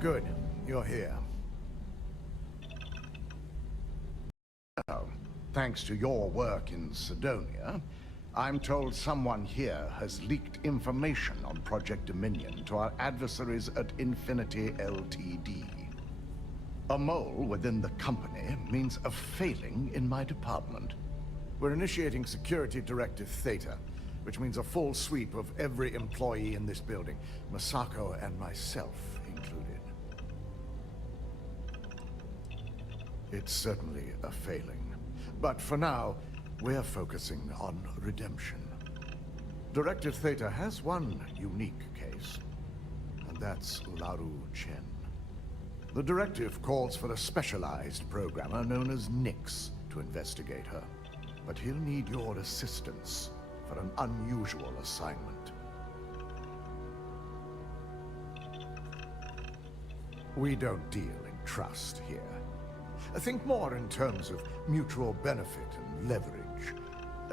Good. You're here. Well, thanks to your work in Cydonia, I'm told someone here has leaked information on Project Dominion to our adversaries at Infinity Ltd. A mole within the company means a failing in my department. We're initiating Security Directive Theta, which means a full sweep of every employee in this building, Masako and myself included. It's certainly a failing, but for now, we're focusing on redemption. Directive Theta has one unique case, and that's Ularu Chen. The directive calls for a specialized programmer known as Nix to investigate her, but he'll need your assistance for an unusual assignment. We don't deal in trust here. Think more in terms of mutual benefit and leverage.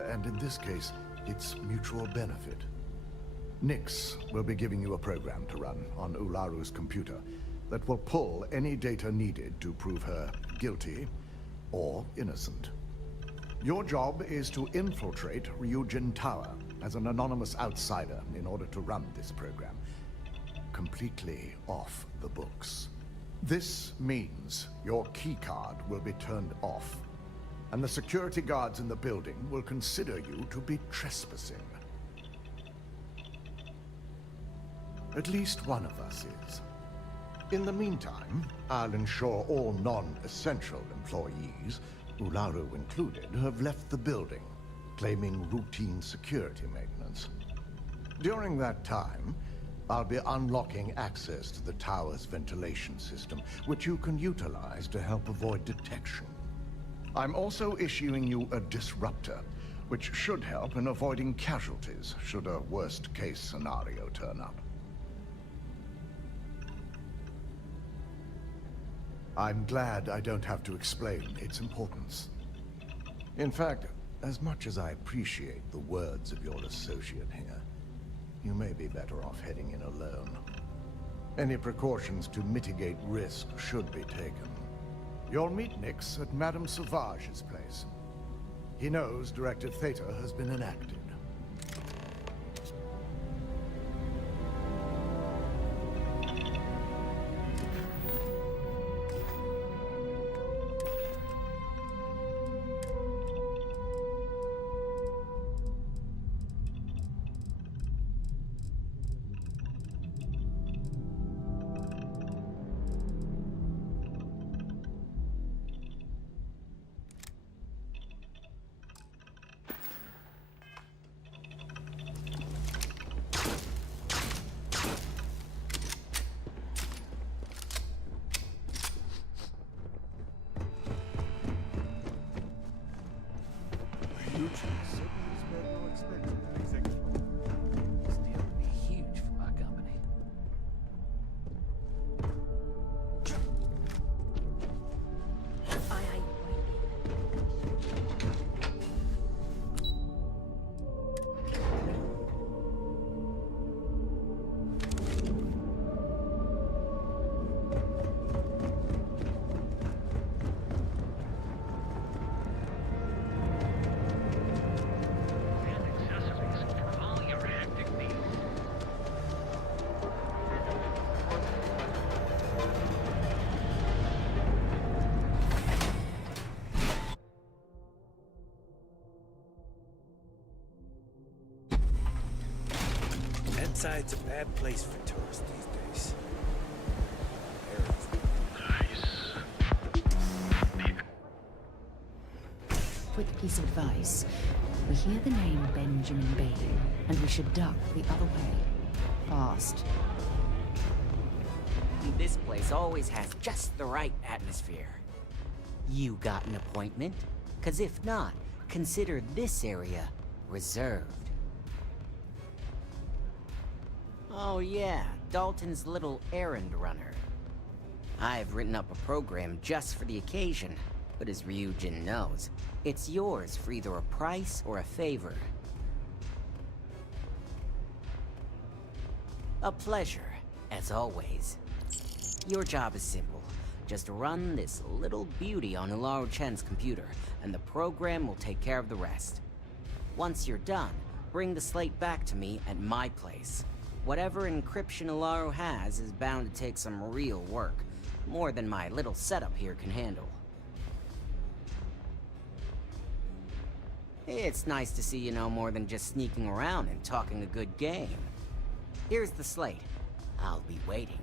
And in this case, it's mutual benefit. Nix will be giving you a program to run on Ularu's computer that will pull any data needed to prove her guilty or innocent. Your job is to infiltrate Ryujin Tower as an anonymous outsider in order to run this program completely off the books. This means your keycard will be turned off, and the security guards in the building will consider you to be trespassing. At least one of us is. In the meantime, I'll ensure all non-essential employees, Ularu included, have left the building, claiming routine security maintenance. During that time, I'll be unlocking access to the tower's ventilation system, which you can utilize to help avoid detection. I'm also issuing you a disruptor, which should help in avoiding casualties should a worst-case scenario turn up. I'm glad I don't have to explain its importance. In fact, as much as I appreciate the words of your associate here, you may be better off heading in alone. Any precautions to mitigate risk should be taken. You'll meet Nix at Madame Sauvage's place. He knows Directive Theta has been enacted. It's a bad place for tourists these days. Quick piece of advice. We hear the name Benjamin Bain, and we should duck the other way. Fast. This place always has just the right atmosphere. You got an appointment? 'Cause if not, consider this area reserved. Oh yeah, Dalton's little errand runner. I've written up a program just for the occasion, but as Ryujin knows, it's yours for either a price or a favor. A pleasure, as always. Your job is simple. Just run this little beauty on Ularu Chen's computer, and the program will take care of the rest. Once you're done, bring the slate back to me at my place. Whatever encryption Ularu has is bound to take some real work, more than my little setup here can handle. It's nice to see you know more than just sneaking around and talking a good game. Here's the slate. I'll be waiting.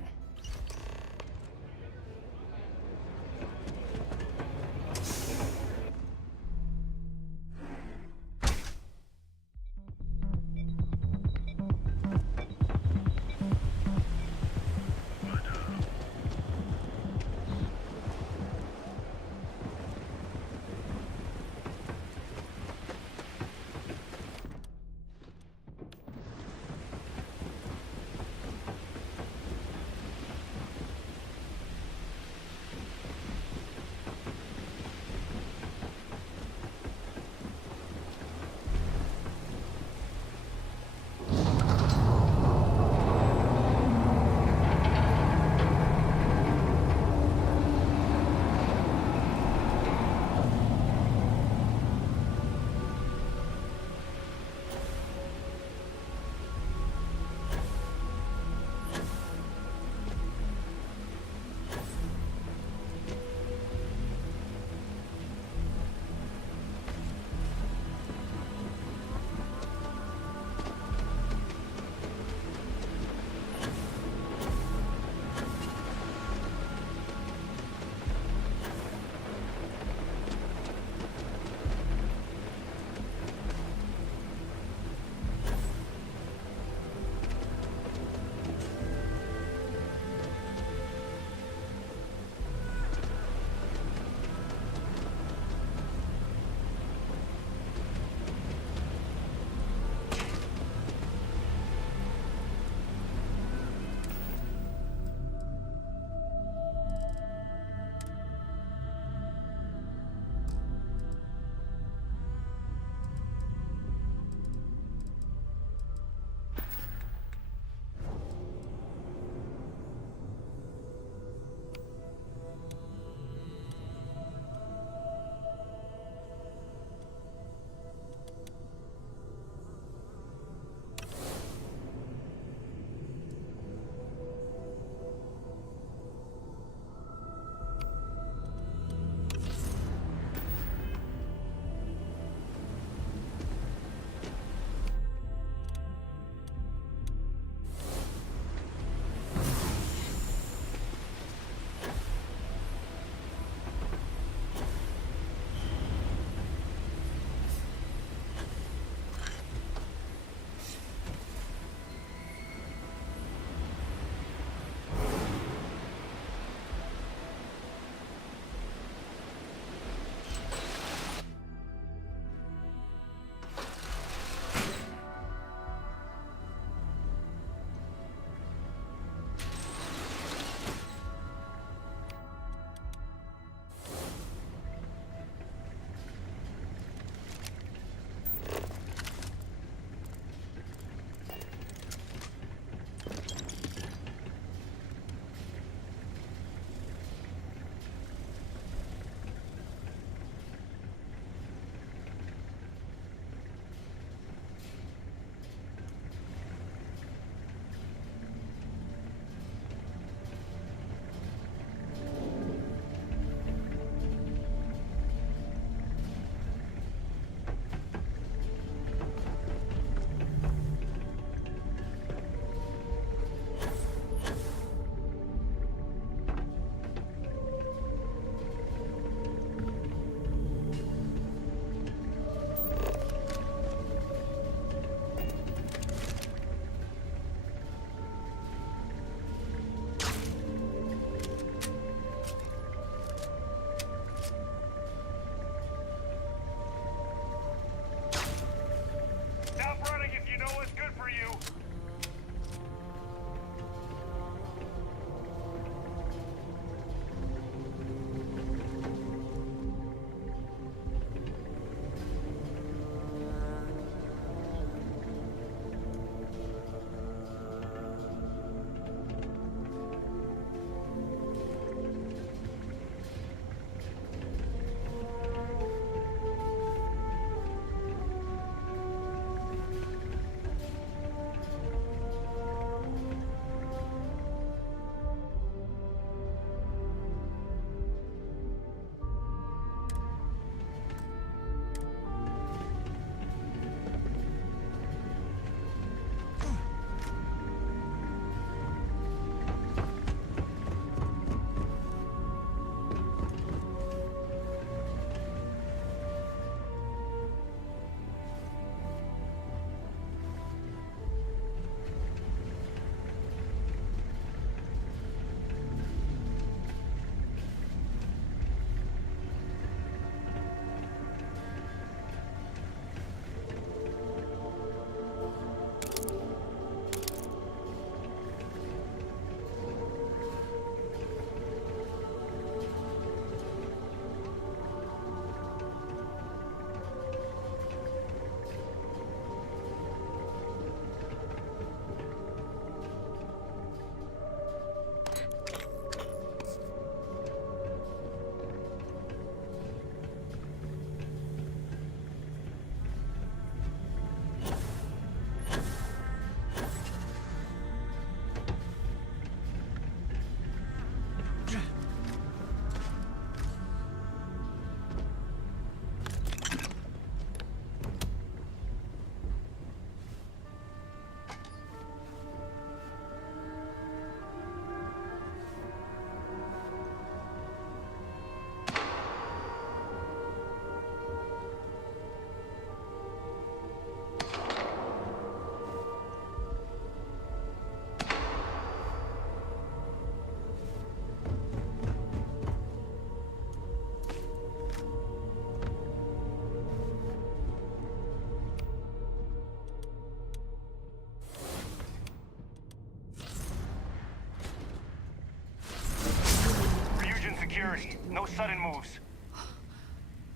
No sudden moves.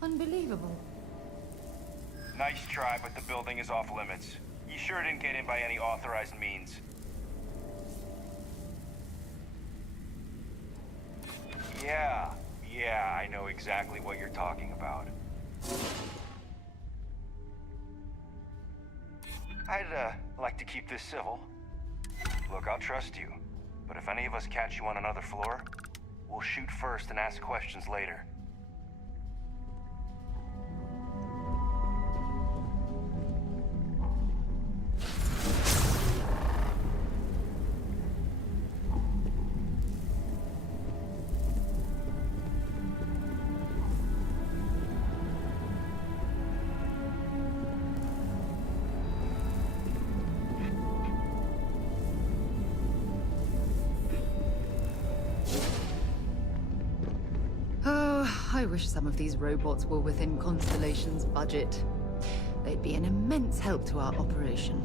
Unbelievable. Nice try, but the building is off limits. You sure didn't get in by any authorized means. Yeah, I know exactly what you're talking about. I'd like to keep this civil. Look, I'll trust you, but if any of us catch you on another floor, we'll shoot first and ask questions later. I wish some of these robots were within Constellation's budget. They'd be an immense help to our operation.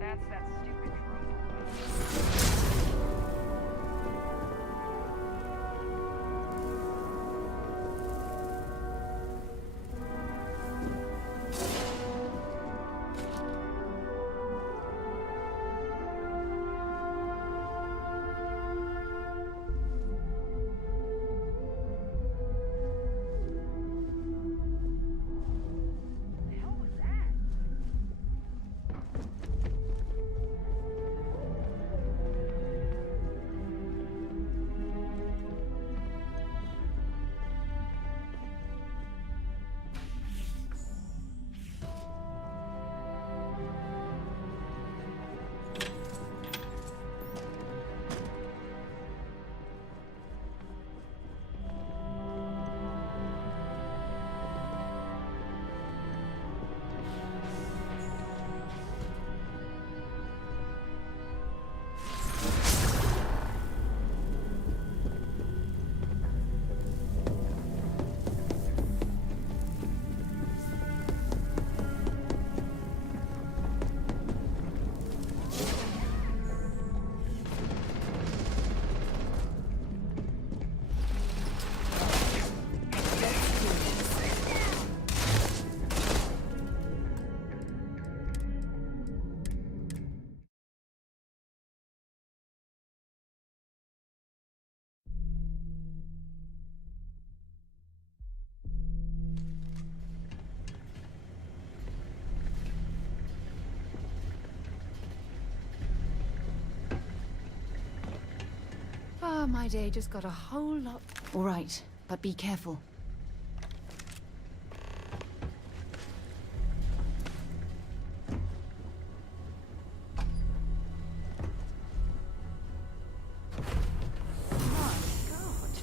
That's that stupid drone. The hell was that? Ah, my day just got a whole lot... All right, but be careful. My God.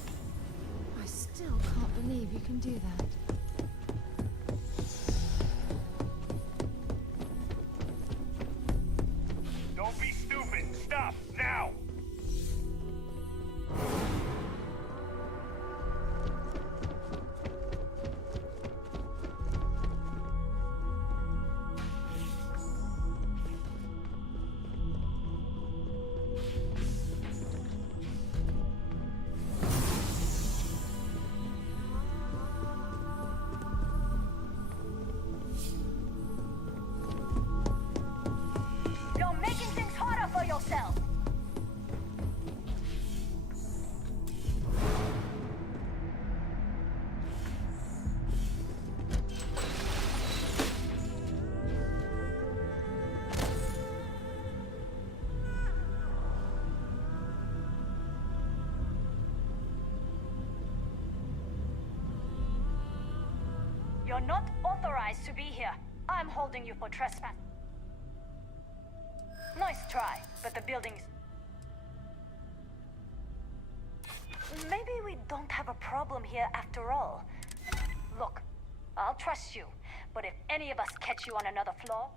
I still can't believe you can do that. Don't be stupid! Stop, now! You're making things harder for yourself. You're not authorized to be here. I'm holding you for trespass. Nice try, but the building's... Maybe we don't have a problem here after all. Look, I'll trust you, but if any of us catch you on another floor...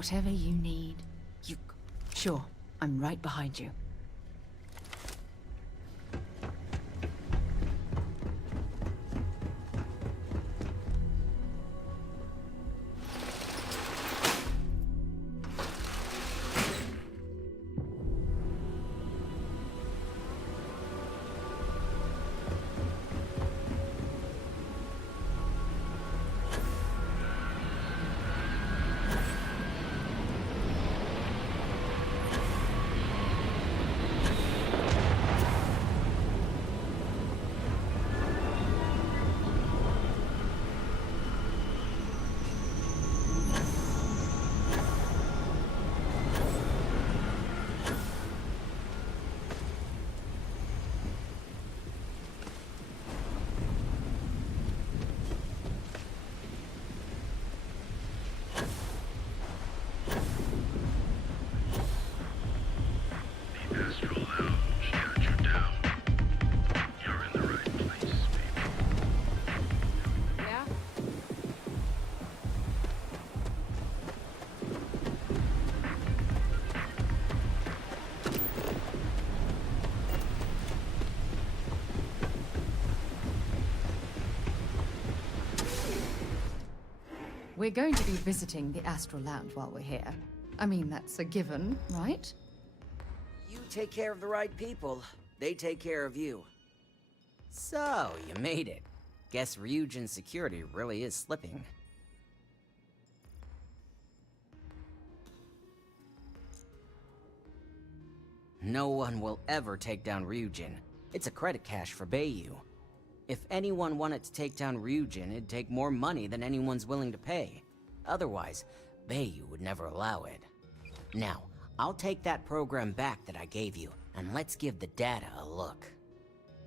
Whatever you need. You... Sure, I'm right behind you. We're going to be visiting the Astral Lounge while we're here. I mean, that's a given, right? You take care of the right people, they take care of you. So, you made it. Guess Ryugen's security really is slipping. No one will ever take down Ryugen. It's a credit cache for Bayou. If anyone wanted to take down Ryugen, it'd take more money than anyone's willing to pay. Otherwise, Bayou would never allow it. Now, I'll take that program back that I gave you, and let's give the data a look.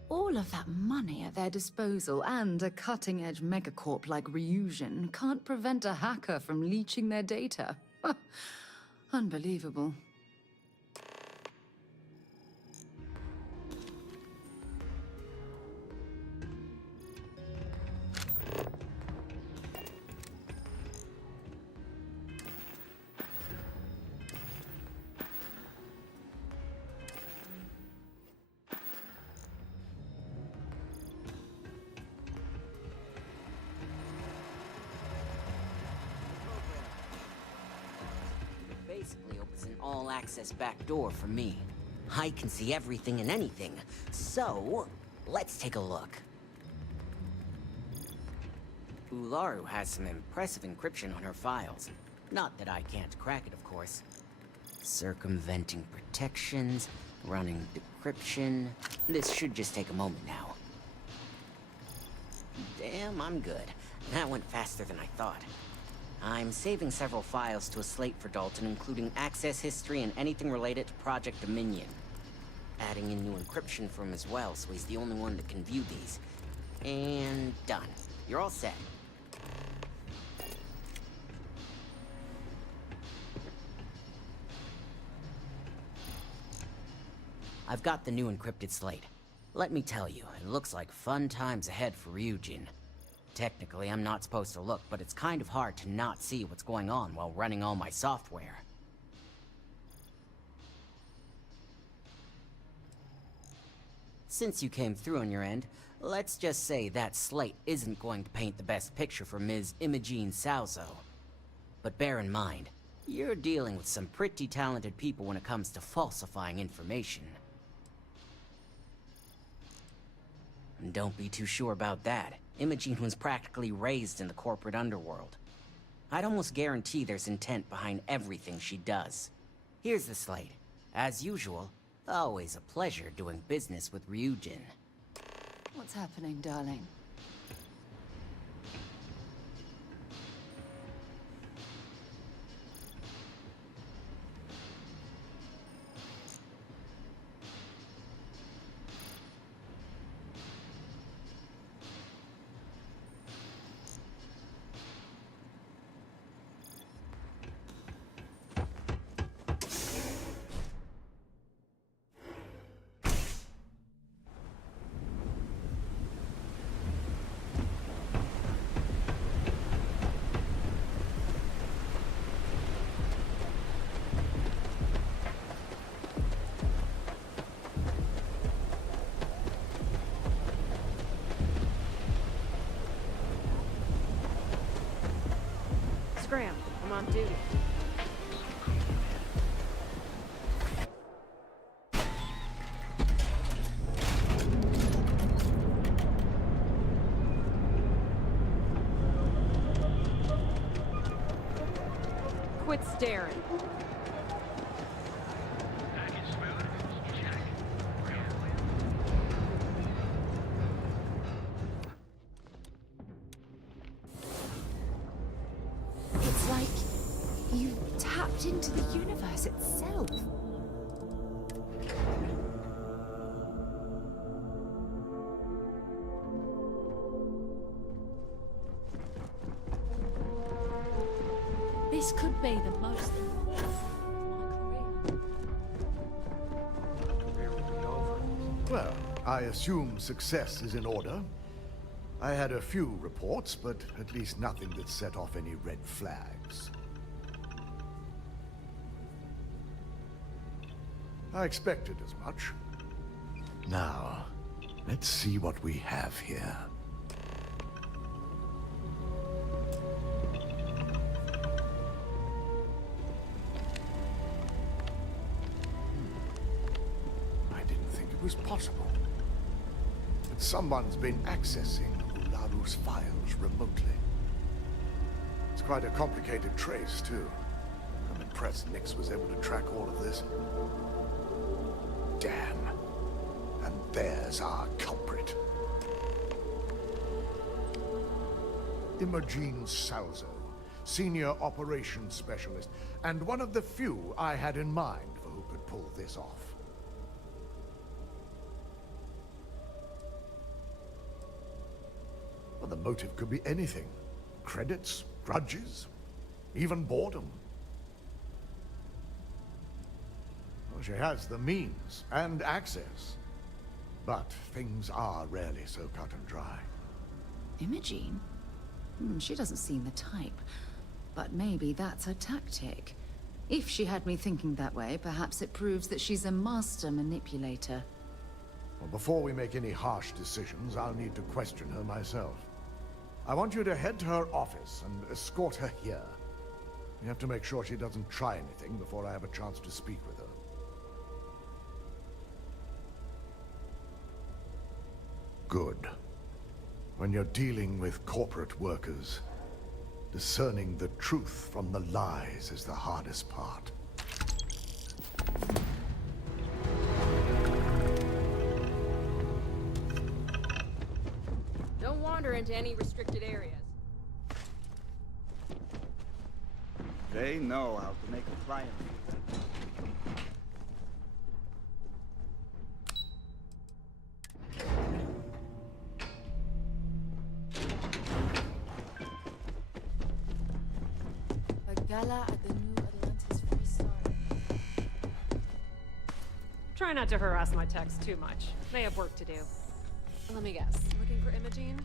All of that money at their disposal and a cutting-edge megacorp like Ryugen can't prevent a hacker from leeching their data. Unbelievable. Basically opens an all-access back door for me. I can see everything and anything, so let's take a look. Ularu has some impressive encryption on her files. Not that I can't crack it, of course. Circumventing protections, running decryption. This should just take a moment now. Damn, I'm good. That went faster than I thought. I'm saving several files to a slate for Dalton, including access history and anything related to Project Dominion. Adding in new encryption for him as well, so he's the only one that can view these. And done. You're all set. I've got the new encrypted slate. Let me tell you, it looks like fun times ahead for Ryugen. Technically, I'm not supposed to look, but it's kind of hard to not see what's going on while running all my software. Since you came through on your end, let's just say that slate isn't going to paint the best picture for Ms. Imogene Salzo. But bear in mind, you're dealing with some pretty talented people when it comes to falsifying information. And don't be too sure about that. Imogene was practically raised in the corporate underworld. I'd almost guarantee there's intent behind everything she does. Here's the slate. As usual, always a pleasure doing business with Ryugen. What's happening, darling? Scram, I'm on duty. Quit staring. It's like you tapped into the universe itself. This could be the most important of my career. Well, I assume success is in order. I had a few reports, but at least nothing that set off any red flags. I expected as much. Now, let's see what we have here. I didn't think it was possible. But someone's been accessing AORUS files remotely. It's quite a complicated trace, too. I'm impressed Nix was able to track all of this. Damn. And there's our culprit. Imogen Salzo, Senior Operations Specialist, and one of the few I had in mind for who could pull this off. Well, the motive could be anything. Credits, grudges, even boredom. Well, she has the means and access. But things are rarely so cut and dry. Imogen? She doesn't seem the type. But maybe that's her tactic. If she had me thinking that way, perhaps it proves that she's a master manipulator. Well, before we make any harsh decisions, I'll need to question her myself. I want you to head to her office and escort her here. We have to make sure she doesn't try anything before I have a chance to speak with her. Good. When you're dealing with corporate workers, discerning the truth from the lies is the hardest part. Don't wander into any restricted areas. They know how to make a client. A gala at the New Atlantis Free Star. Try not to harass my techs too much. They have work to do. Let me guess. Looking for Imogen?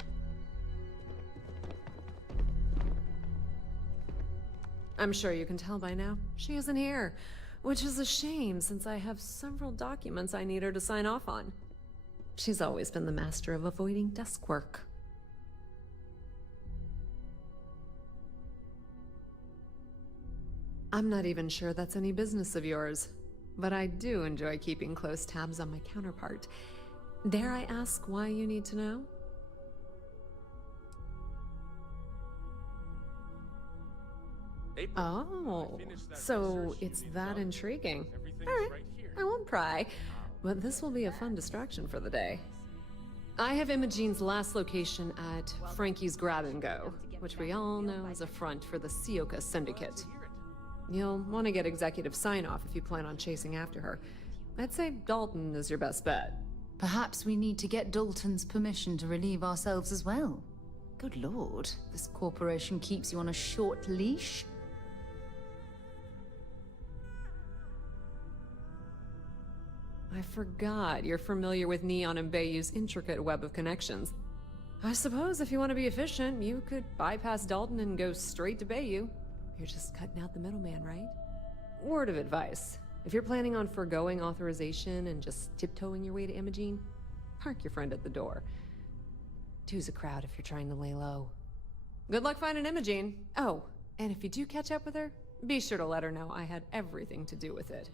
I'm sure you can tell by now. She isn't here. Which is a shame, since I have several documents I need her to sign off on. She's always been the master of avoiding desk work. I'm not even sure that's any business of yours, but I do enjoy keeping close tabs on my counterpart. Dare I ask why you need to know? Oh, so it's that intriguing. All right, I won't pry, but this will be a fun distraction for the day. I have Imogen's last location at Frankie's Grab and Go, which we all know is a front for the Sioka Syndicate. You'll want to get executive sign-off if you plan on chasing after her. I'd say Dalton is your best bet. Perhaps we need to get Dalton's permission to relieve ourselves as well. Good lord, this corporation keeps you on a short leash? I forgot you're familiar with Neon and Bayou's intricate web of connections. I suppose if you want to be efficient, you could bypass Dalton and go straight to Bayou. You're just cutting out the middleman, right? Word of advice. If you're planning on forgoing authorization and just tiptoeing your way to Imogen, park your friend at the door. Two's a crowd if you're trying to lay low. Good luck finding Imogen. Oh, And if you do catch up with her, be sure to let her know I had everything to do with it.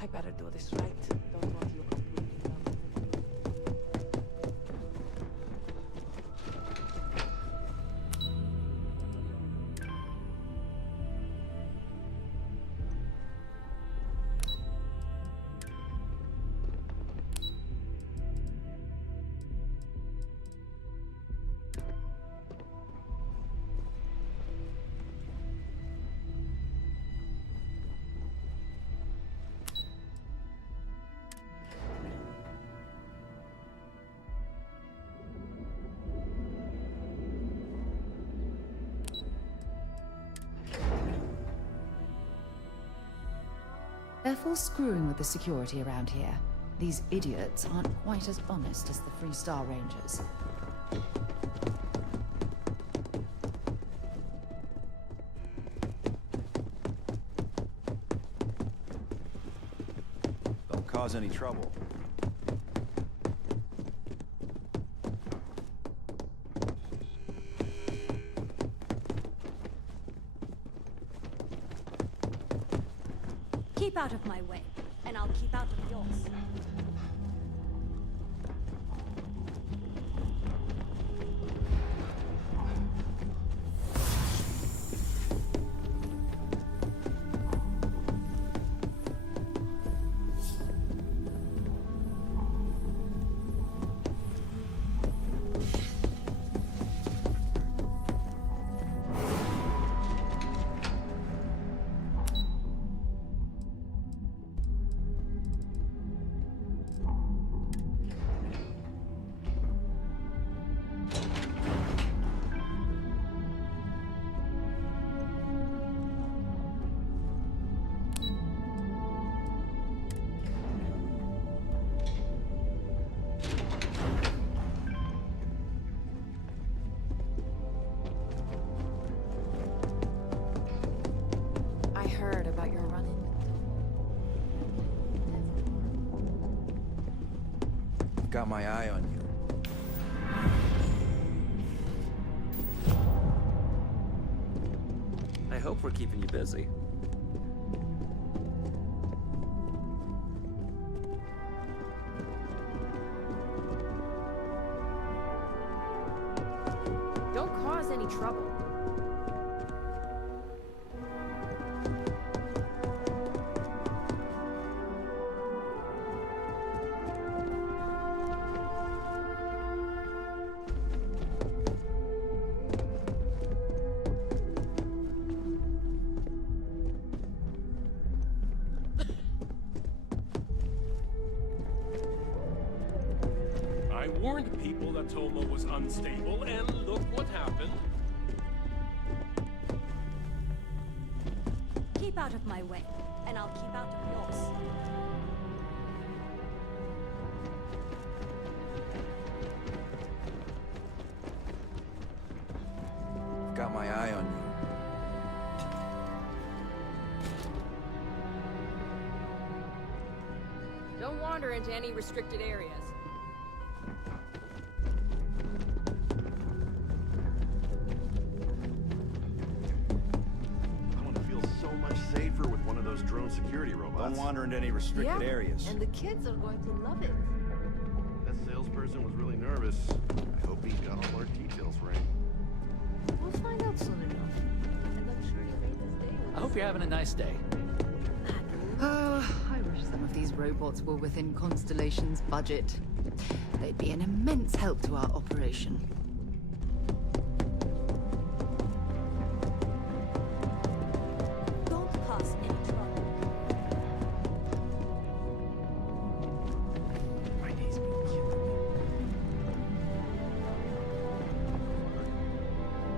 I better do this right. Don't want to look completely dumb. Careful screwing with the security around here. These idiots aren't quite as honest as the Freestar Rangers. Don't cause any trouble. Keep out of my way, and I'll keep out of yours. I heard about your run-in. Got my eye on you. I hope we're keeping you busy. Don't cause any trouble. I warned people that Tomo was unstable, and look what happened. Keep out of my way, and I'll keep out of yours. Got my eye on you. Don't wander into any restricted areas. I want to feel so much safer with one of those drone security robots. Don't wander into any restricted areas. And the kids are going to love it. That salesperson was really nervous. I hope he got all our details right. We'll find out soon enough. And I'm sure you made this day. I hope you're having a nice day. Oh, I wish some of these robots were within Constellation's budget. They'd be an immense help to our operation. Don't cause any trouble. My knees been killing me.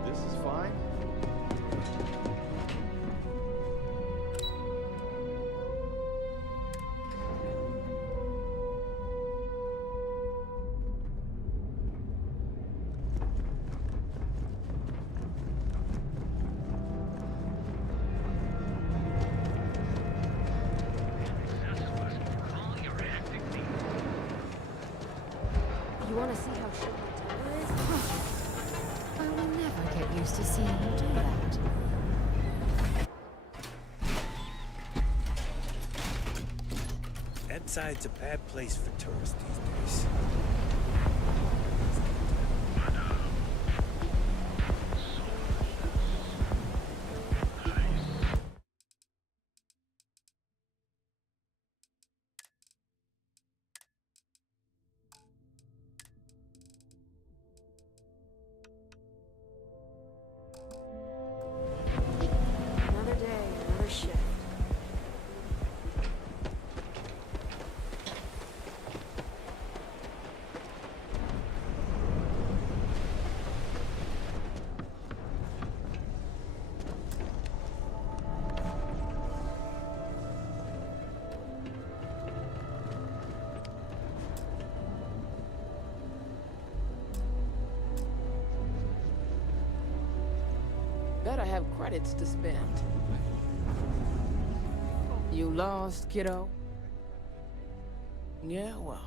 This is fine. to see how short my temper is? I will never get used to seeing you do that. Bedside's a bad place for tourists these days. Another day, another shift. Better have credits to spend. You lost, kiddo? Yeah, well,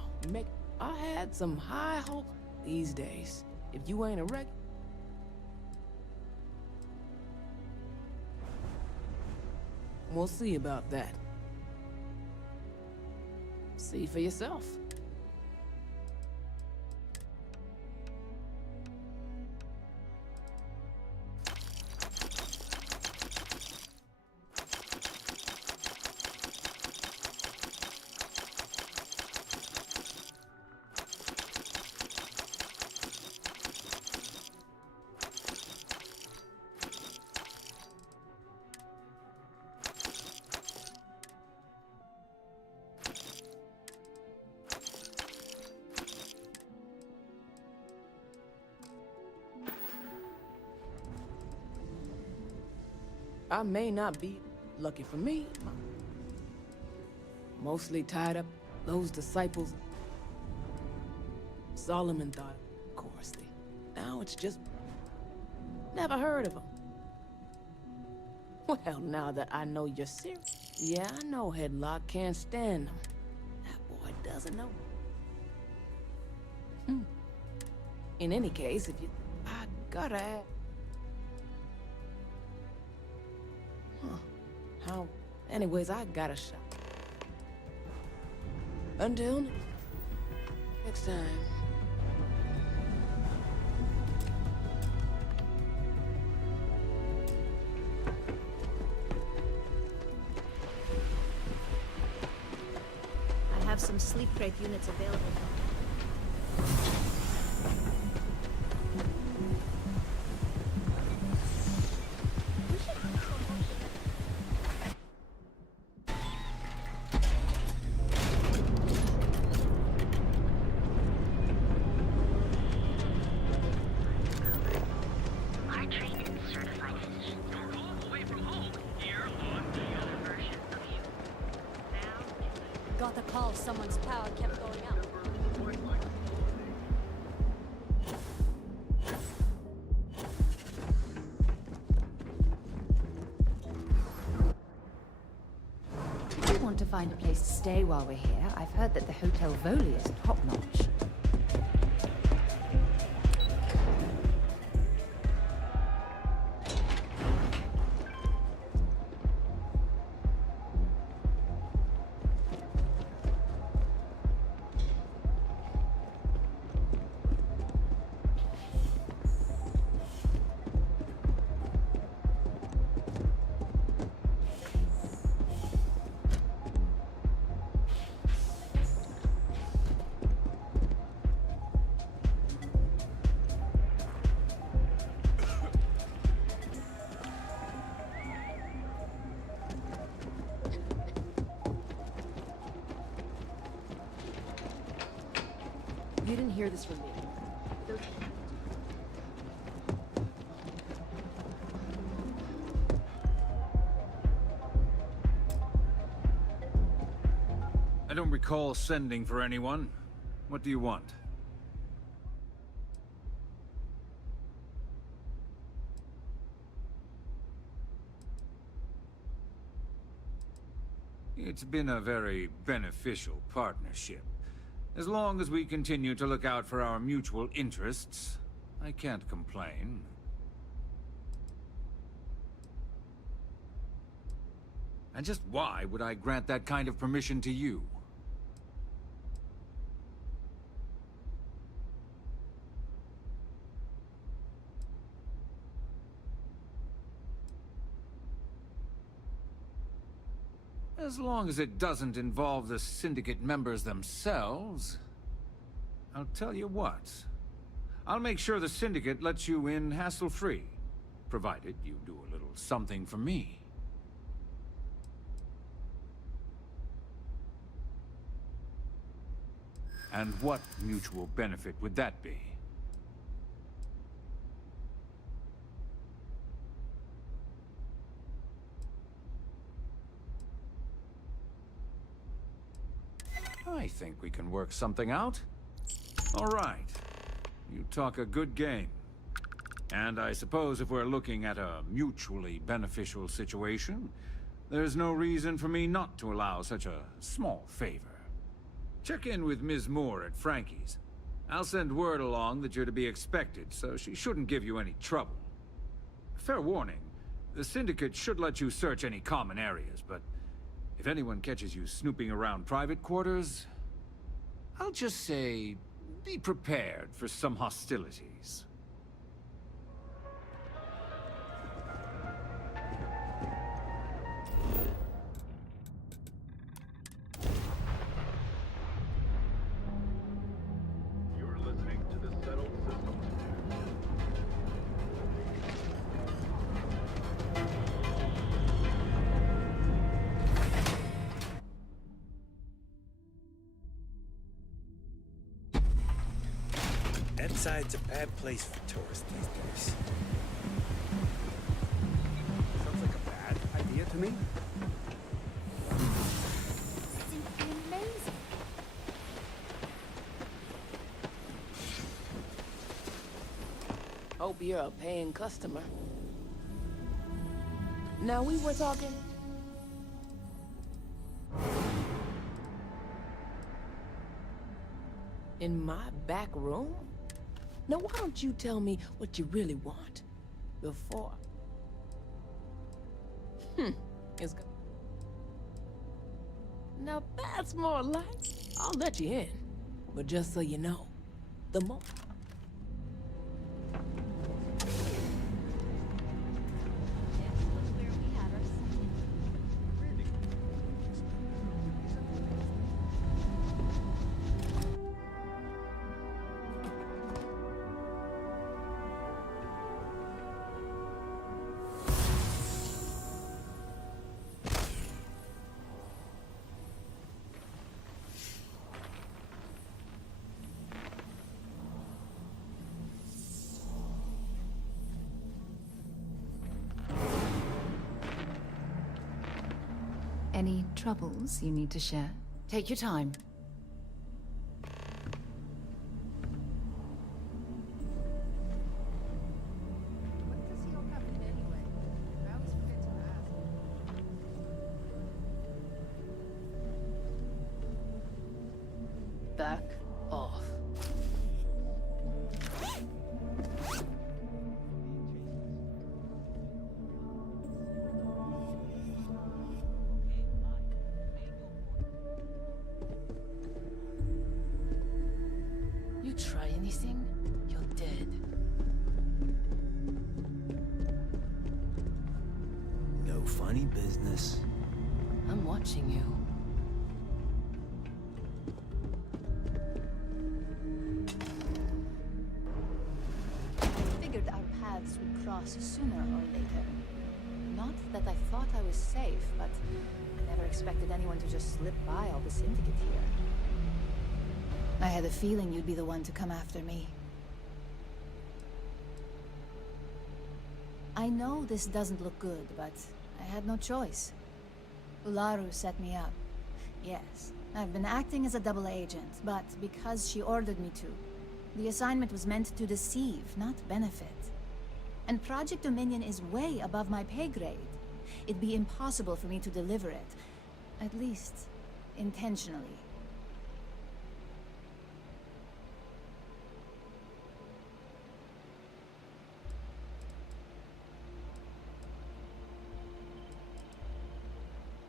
I had some high hopes these days. If you ain't a wreck, we'll see about that. See for yourself. I may not be, lucky for me, mostly tied up those disciples. Solomon thought, of course, now it's just, never heard of them. Well, now that I know you're serious, yeah, I know Headlock can't stand them. That boy doesn't know. In any case, I gotta ask. Anyways, I got a shot. Until next time. I have some sleep crate units available. Got the call someone's power kept going out. If you want to find a place to stay while we're here, I've heard that the Hotel Voli is top-notch. You didn't hear this from me. I don't recall sending for anyone. What do you want? It's been a very beneficial partnership. As long as we continue to look out for our mutual interests, I can't complain. And just why would I grant that kind of permission to you? As long as it doesn't involve the Syndicate members themselves, I'll tell you what. I'll make sure the Syndicate lets you in hassle-free, provided you do a little something for me. And what mutual benefit would that be? I think we can work something out. All right. You talk a good game. And I suppose if we're looking at a mutually beneficial situation, there's no reason for me not to allow such a small favor. Check in with Ms. Moore at Frankie's. I'll send word along that you're to be expected, so she shouldn't give you any trouble. Fair warning, the Syndicate should let you search any common areas, but if anyone catches you snooping around private quarters, I'll just say, be prepared for some hostilities. You're listening to the Settled Systems. Inside's a bad place for tourists these days. Sounds like a bad idea to me. Simply amazing. Hope you're a paying customer. Now we were talking... in my back room? Now why don't you tell me what you really want before? It's good. Now that's more like... I'll let you in. But just so you know, the more... Any troubles you need to share? Take your time. Back off. You try anything, you're dead. No funny business. I'm watching you. Figured our paths would cross sooner or later. Not that I thought I was safe, but I never expected anyone to just slip by all the Syndicate here. I had a feeling you'd be the one to come after me. I know this doesn't look good, but I had no choice. Ularu set me up. Yes, I've been acting as a double agent, but because she ordered me to. The assignment was meant to deceive, not benefit. And Project Dominion is way above my pay grade. It'd be impossible for me to deliver it. At least, intentionally.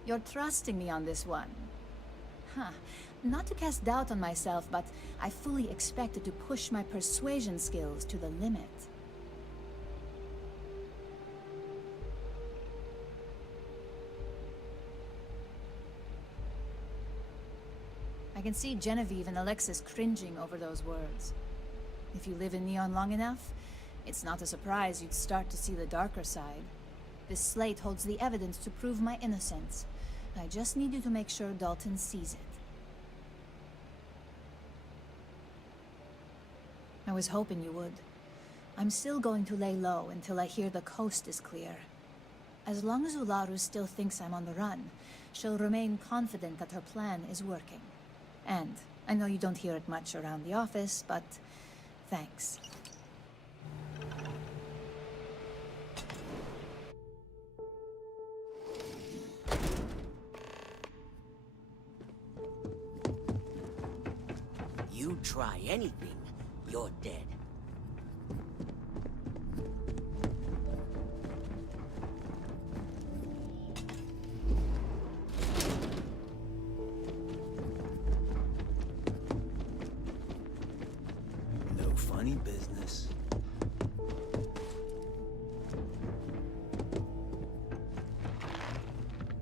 You're trusting me on this one. Huh. Not to cast doubt on myself, but I fully expected to push my persuasion skills to the limit. I can see Genevieve and Alexis cringing over those words. If you live in Neon long enough, it's not a surprise you'd start to see the darker side. This slate holds the evidence to prove my innocence. I just need you to make sure Dalton sees it. I was hoping you would. I'm still going to lay low until I hear the coast is clear. As long as Ularu still thinks I'm on the run, she'll remain confident that her plan is working. And I know you don't hear it much around the office, but thanks. You try anything, you're dead. No funny business.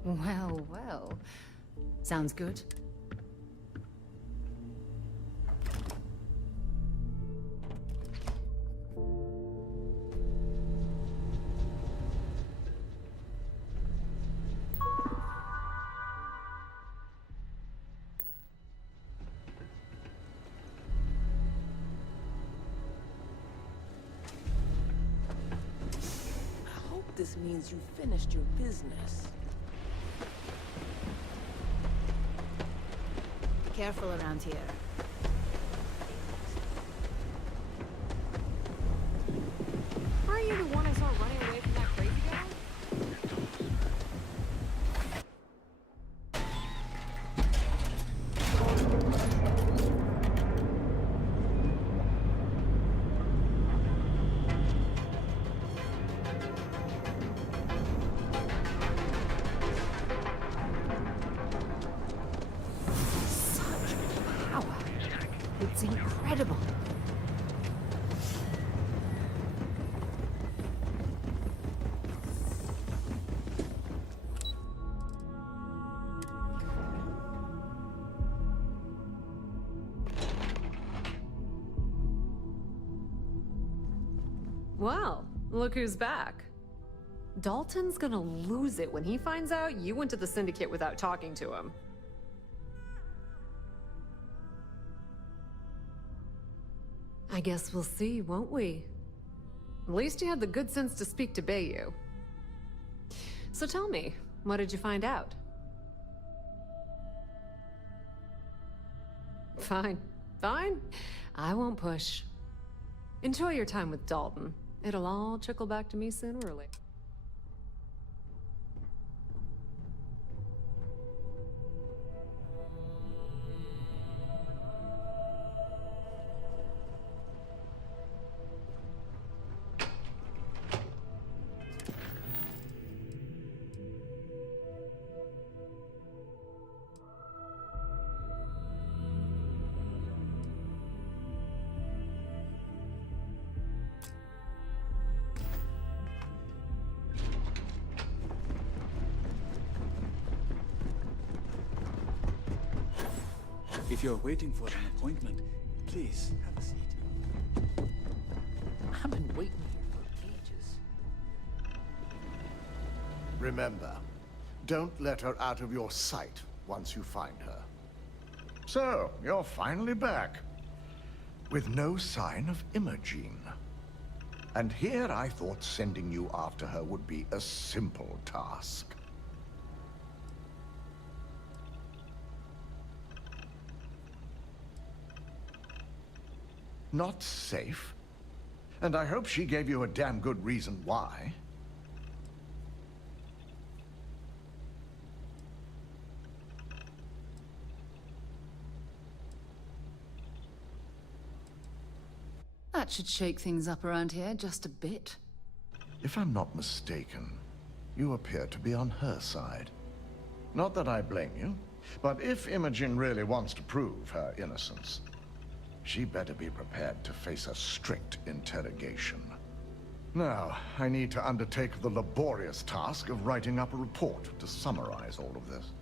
Well, well. Sounds good. I hope this means you finished your business. Careful around here. Are you the one I saw running away from that crazy guy? It's incredible. Well, look who's back. Dalton's gonna lose it when he finds out you went to the Syndicate without talking to him. I guess we'll see, won't we? At least you had the good sense to speak to Bayou. So tell me, what did you find out? Fine, fine. I won't push. Enjoy your time with Dalton. It'll all trickle back to me sooner or later. If you're waiting for an appointment, please have a seat. I've been waiting here for ages. Remember, don't let her out of your sight once you find her. So, you're finally back. With no sign of Imogene. And here I thought sending you after her would be a simple task. Not safe? And I hope she gave you a damn good reason why. That should shake things up around here just a bit. If I'm not mistaken, you appear to be on her side. Not that I blame you, but if Imogen really wants to prove her innocence, she better be prepared to face a strict interrogation. Now, I need to undertake the laborious task of writing up a report to summarize all of this.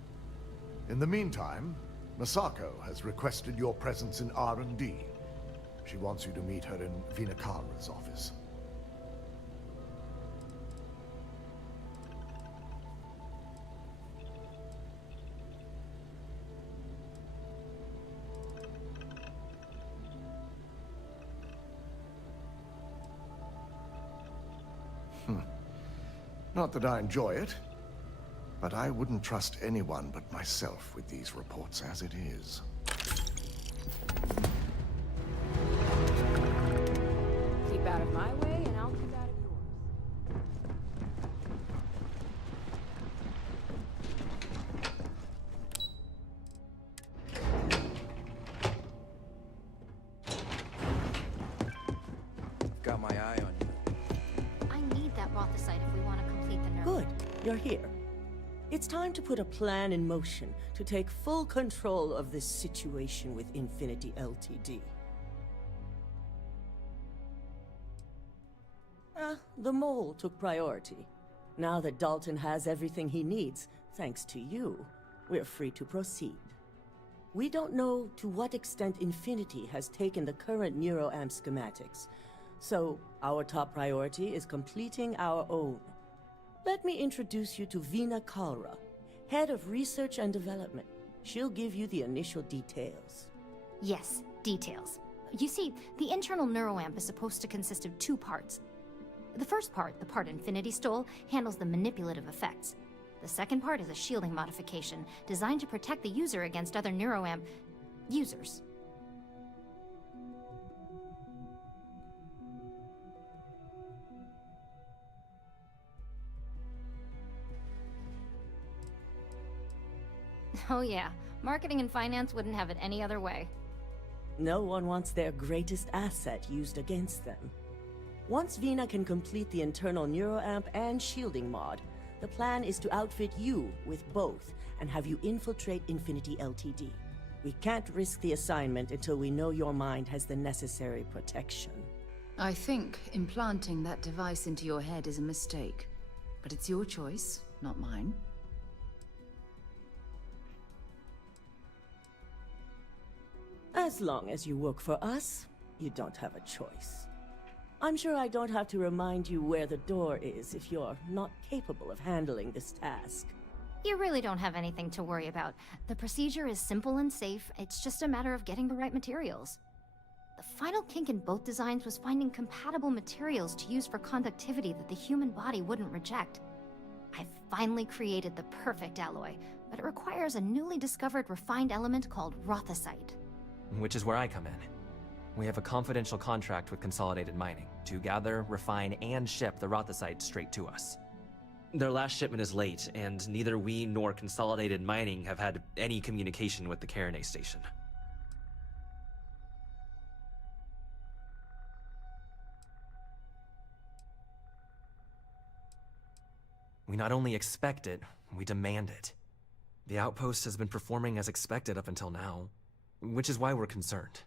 In the meantime, Masako has requested your presence in R&D. She wants you to meet her in Vinakara's office. Not that I enjoy it, but I wouldn't trust anyone but myself with these reports as it is. Keep out of my way, and I'll keep out of yours. Got my eye on you. I need that Rothicite if we want to complete the nerve. Good, you're here. It's time to put a plan in motion to take full control of this situation with Infinity Ltd. The mole took priority. Now that Dalton has everything he needs, thanks to you, we're free to proceed. We don't know to what extent Infinity has taken the current NeuroAmp schematics, so our top priority is completing our own. Let me introduce you to Veena Kalra, Head of Research and Development. She'll give you the initial details. Yes, details. You see, the internal neuroamp is supposed to consist of two parts. The first part, the part Infinity stole, handles the manipulative effects. The second part is a shielding modification designed to protect the user against other neuroamp users. Oh yeah, marketing and finance wouldn't have it any other way. No one wants their greatest asset used against them. Once Veena can complete the internal neuroamp and shielding mod, the plan is to outfit you with both and have you infiltrate Infinity Ltd. We can't risk the assignment until we know your mind has the necessary protection. I think implanting that device into your head is a mistake. But it's your choice, not mine. As long as you work for us, you don't have a choice. I'm sure I don't have to remind you where the door is if you're not capable of handling this task. You really don't have anything to worry about. The procedure is simple and safe. It's just a matter of getting the right materials. The final kink in both designs was finding compatible materials to use for conductivity that the human body wouldn't reject. I've finally created the perfect alloy, but it requires a newly discovered refined element called Rothicite. Which is where I come in. We have a confidential contract with Consolidated Mining to gather, refine, and ship the Rothicite straight to us. Their last shipment is late, and neither we nor Consolidated Mining have had any communication with the Carinae station. We not only expect it, we demand it. The outpost has been performing as expected up until now, which is why we're concerned.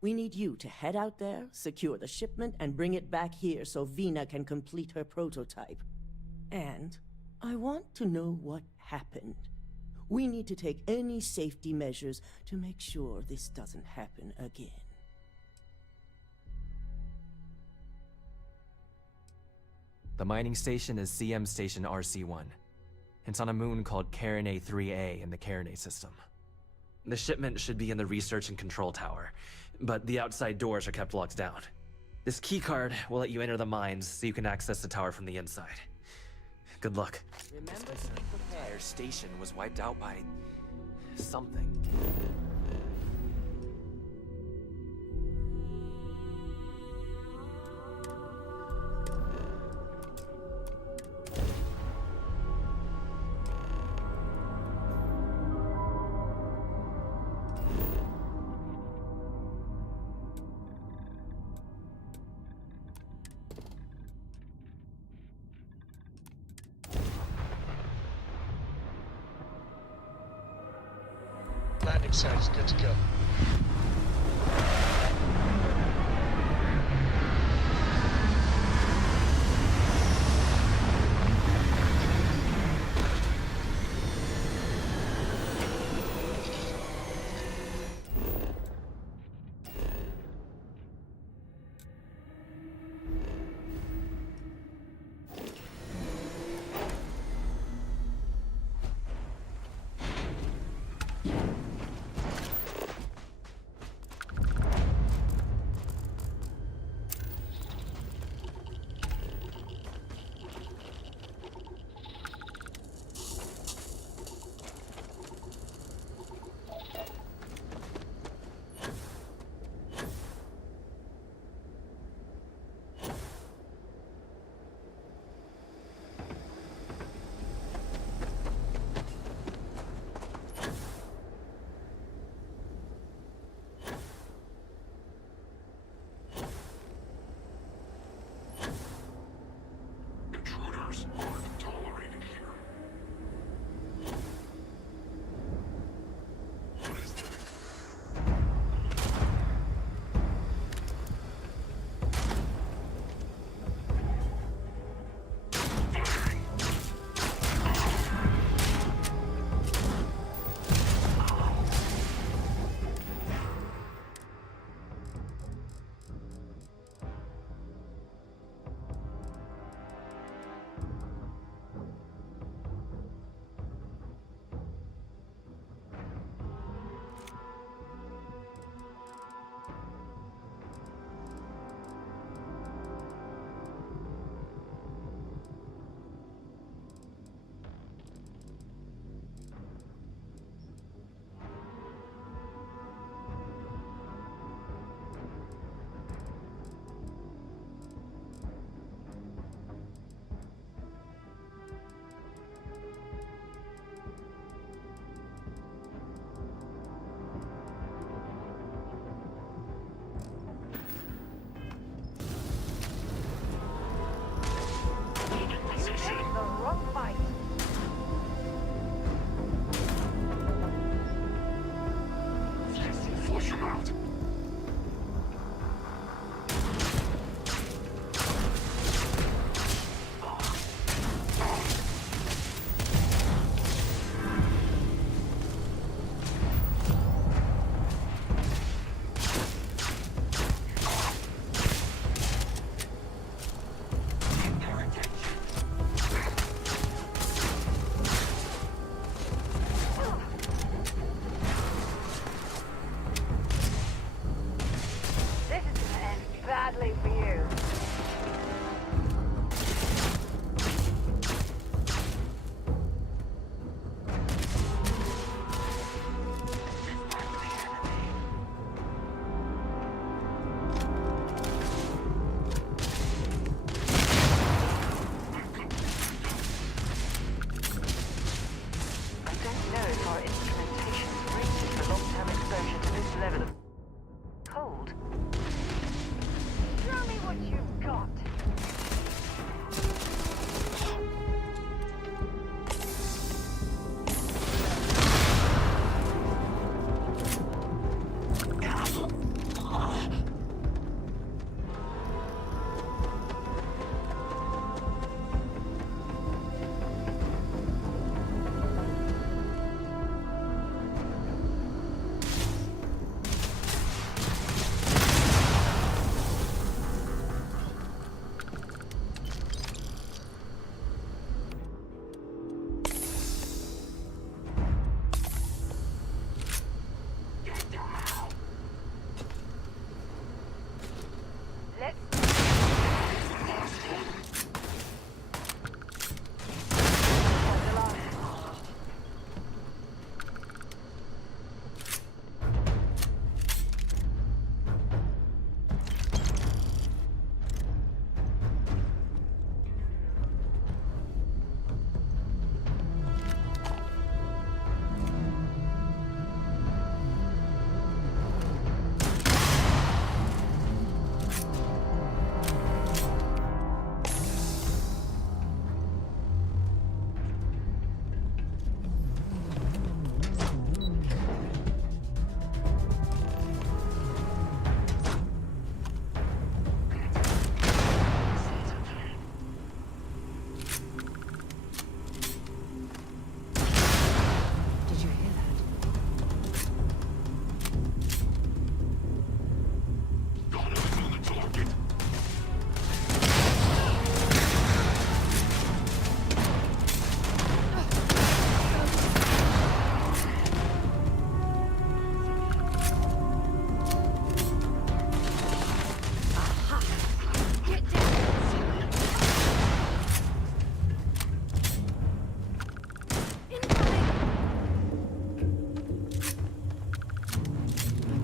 We need you to head out there, secure the shipment, and bring it back here so Veena can complete her prototype. And I want to know what happened. We need to take any safety measures to make sure this doesn't happen again. The mining station is CM Station RC-1. It's on a moon called Carinae 3A in the Carinae system. The shipment should be in the research and control tower, but the outside doors are kept locked down. This keycard will let you enter the mines so you can access the tower from the inside. Good luck. Remember, The entire station was wiped out by something. Right side is good to go.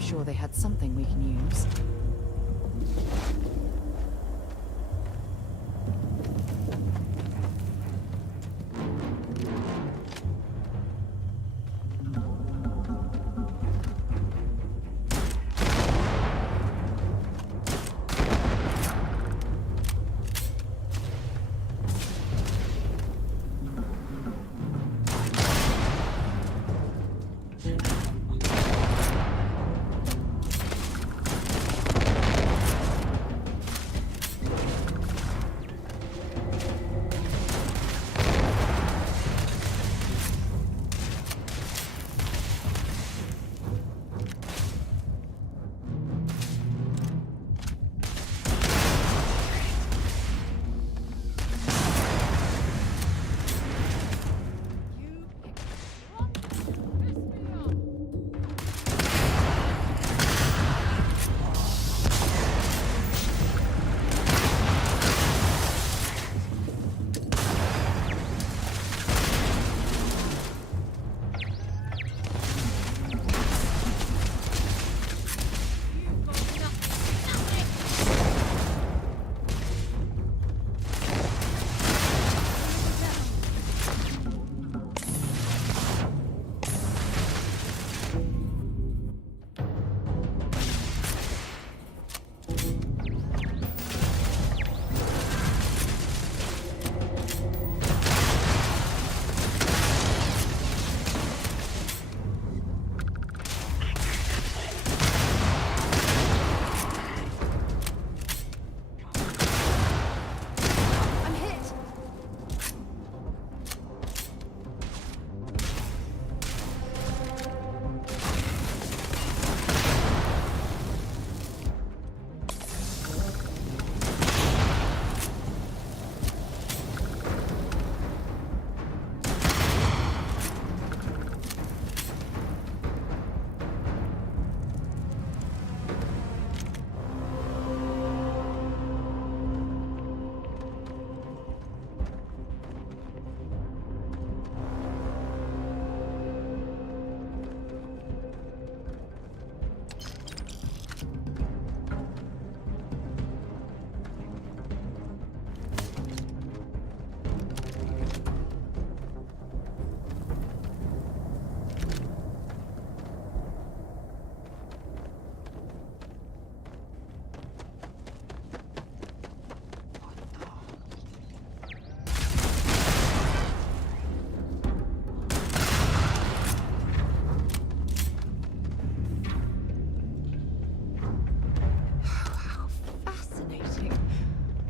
sure they had something we can use.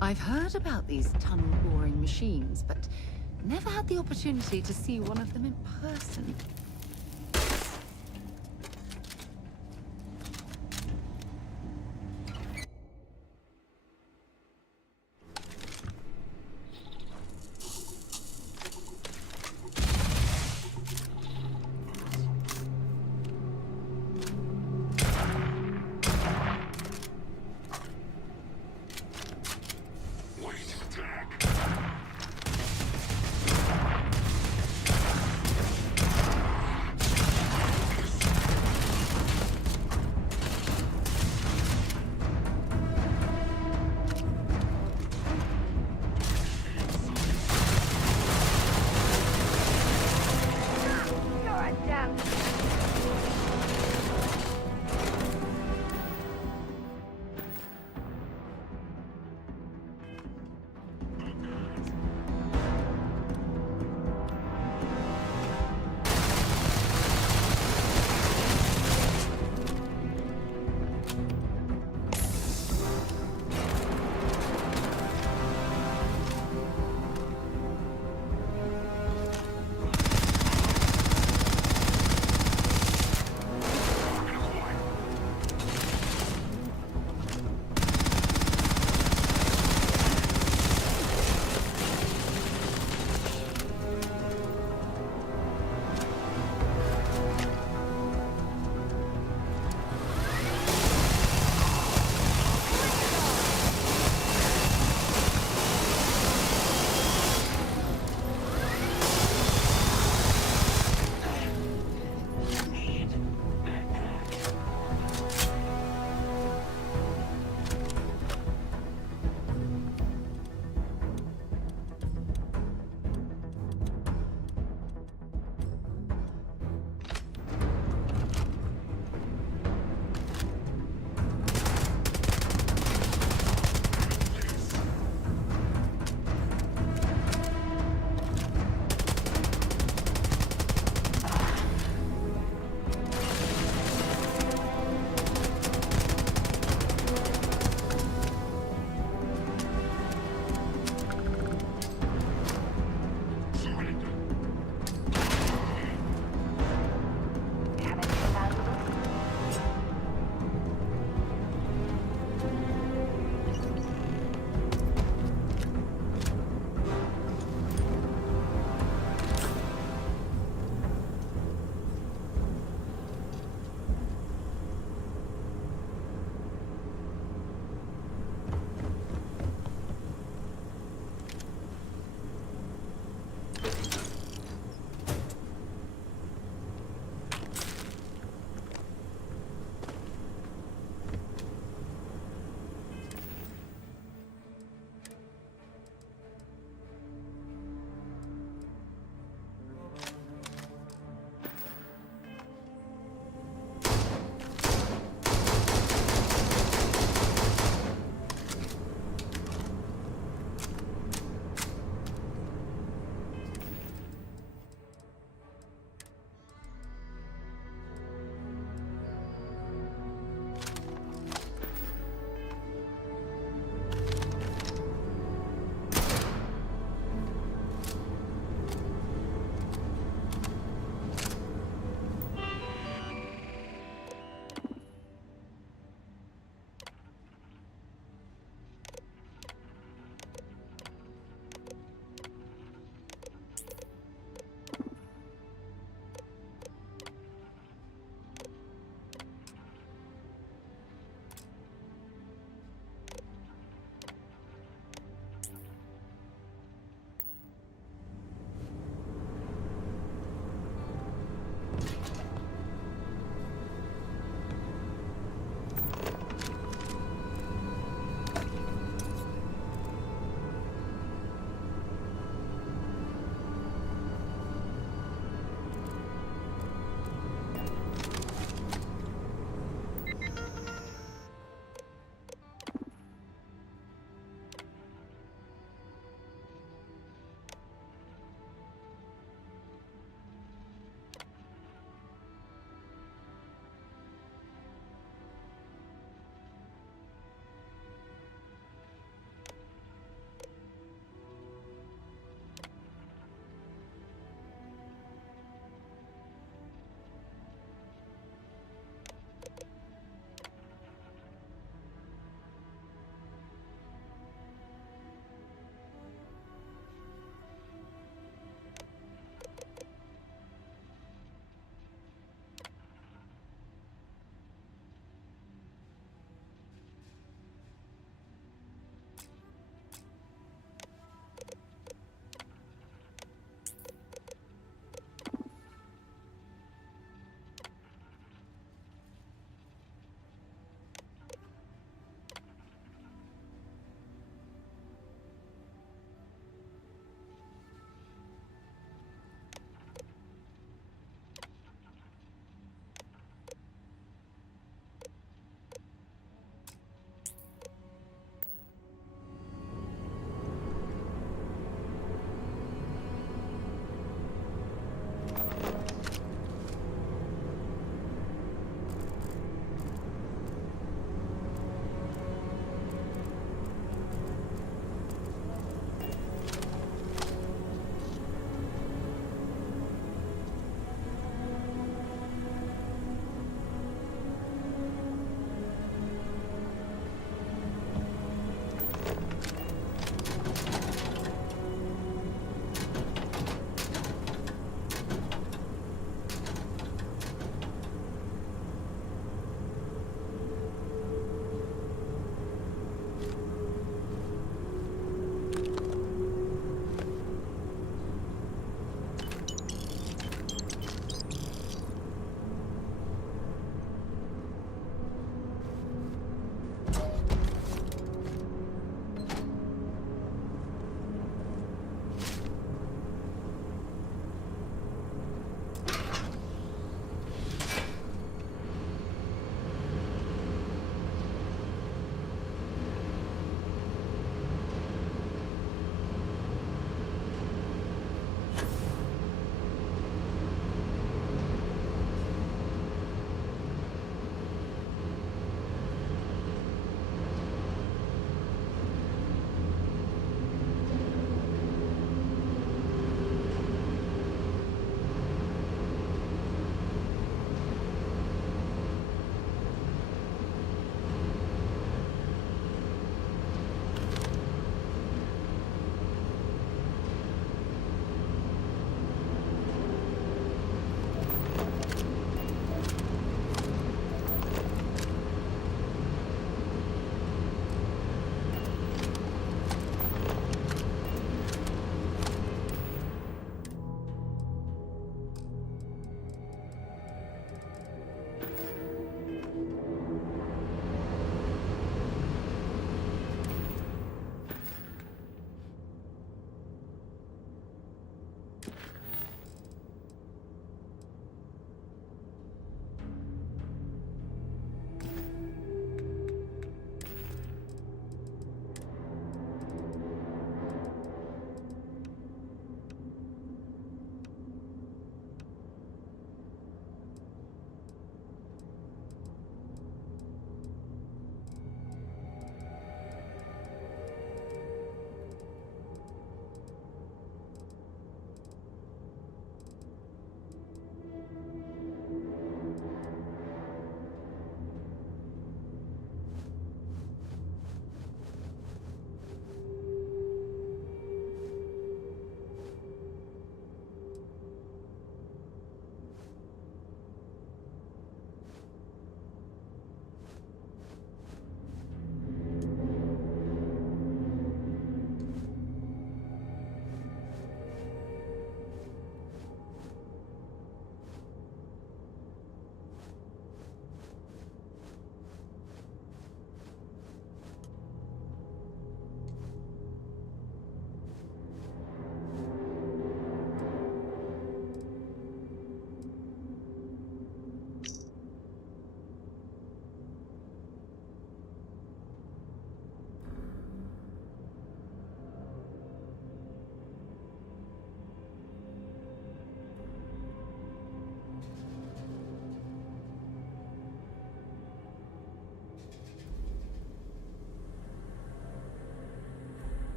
I've heard about these tunnel-boring machines, but never had the opportunity to see one of them in person.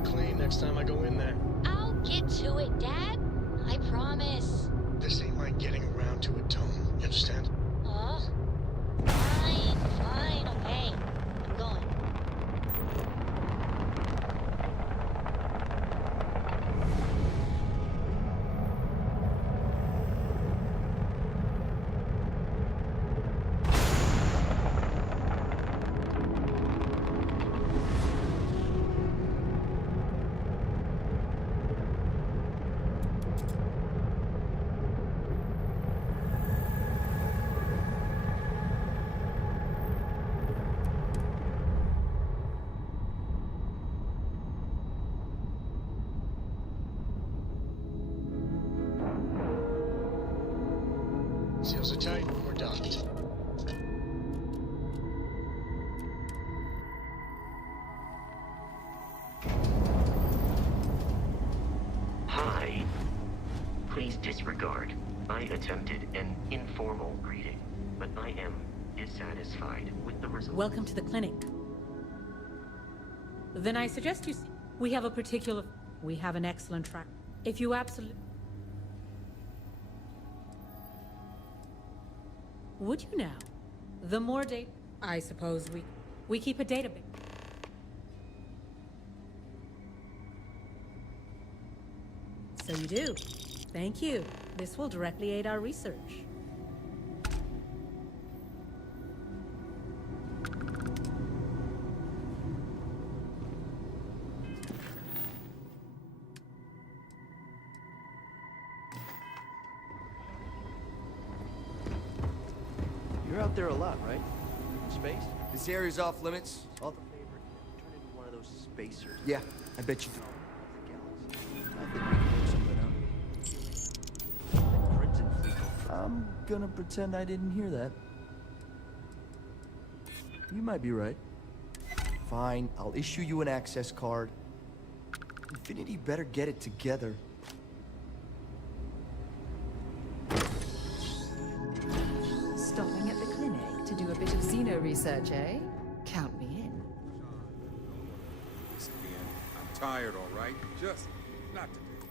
it clean next time I go in there. I'll get to it, Dad. I promise. This ain't like getting around to it, Tone. You understand? Oh? Fine, okay. I'm going. Seals are tight, we're docked. Hi. Please disregard. I attempted an informal greeting, but I am dissatisfied with the result. Welcome to the clinic. Then I suggest you see. We have an excellent track. If you absolutely... Would you now? The more data... I suppose we keep a database. So you do. Thank you. This will directly aid our research. You're out there a lot, right? In space? This area's off limits. All the favorite. Turn into one of those spacers. Yeah, I bet you do. I think we can work something out. The Crimson Fleet. I'm gonna pretend I didn't hear that. You might be right. Fine, I'll issue you an access card. Infinity better get it together. Stopping at the clinic to do a bit of xeno research, eh? Count me in. I'm tired, all right? Just not today.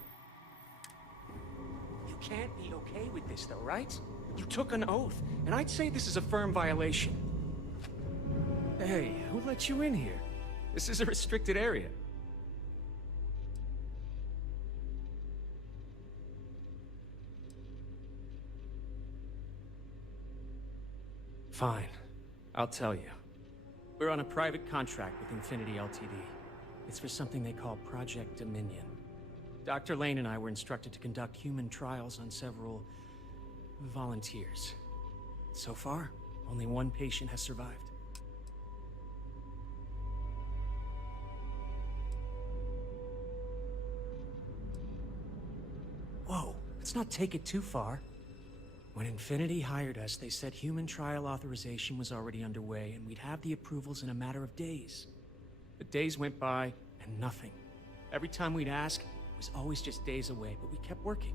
You can't be okay with this, though, right? You took an oath, and I'd say this is a firm violation. Hey, who let you in here? This is a restricted area. Fine. I'll tell you. We're on a private contract with Infinity Ltd. It's for something they call Project Dominion. Dr. Lane and I were instructed to conduct human trials on several volunteers. So far, only one patient has survived. Whoa, let's not take it too far. When Infinity hired us, they said human trial authorization was already underway and we'd have the approvals in a matter of days. But days went by and nothing. Every time we'd ask, it was always just days away, but we kept working.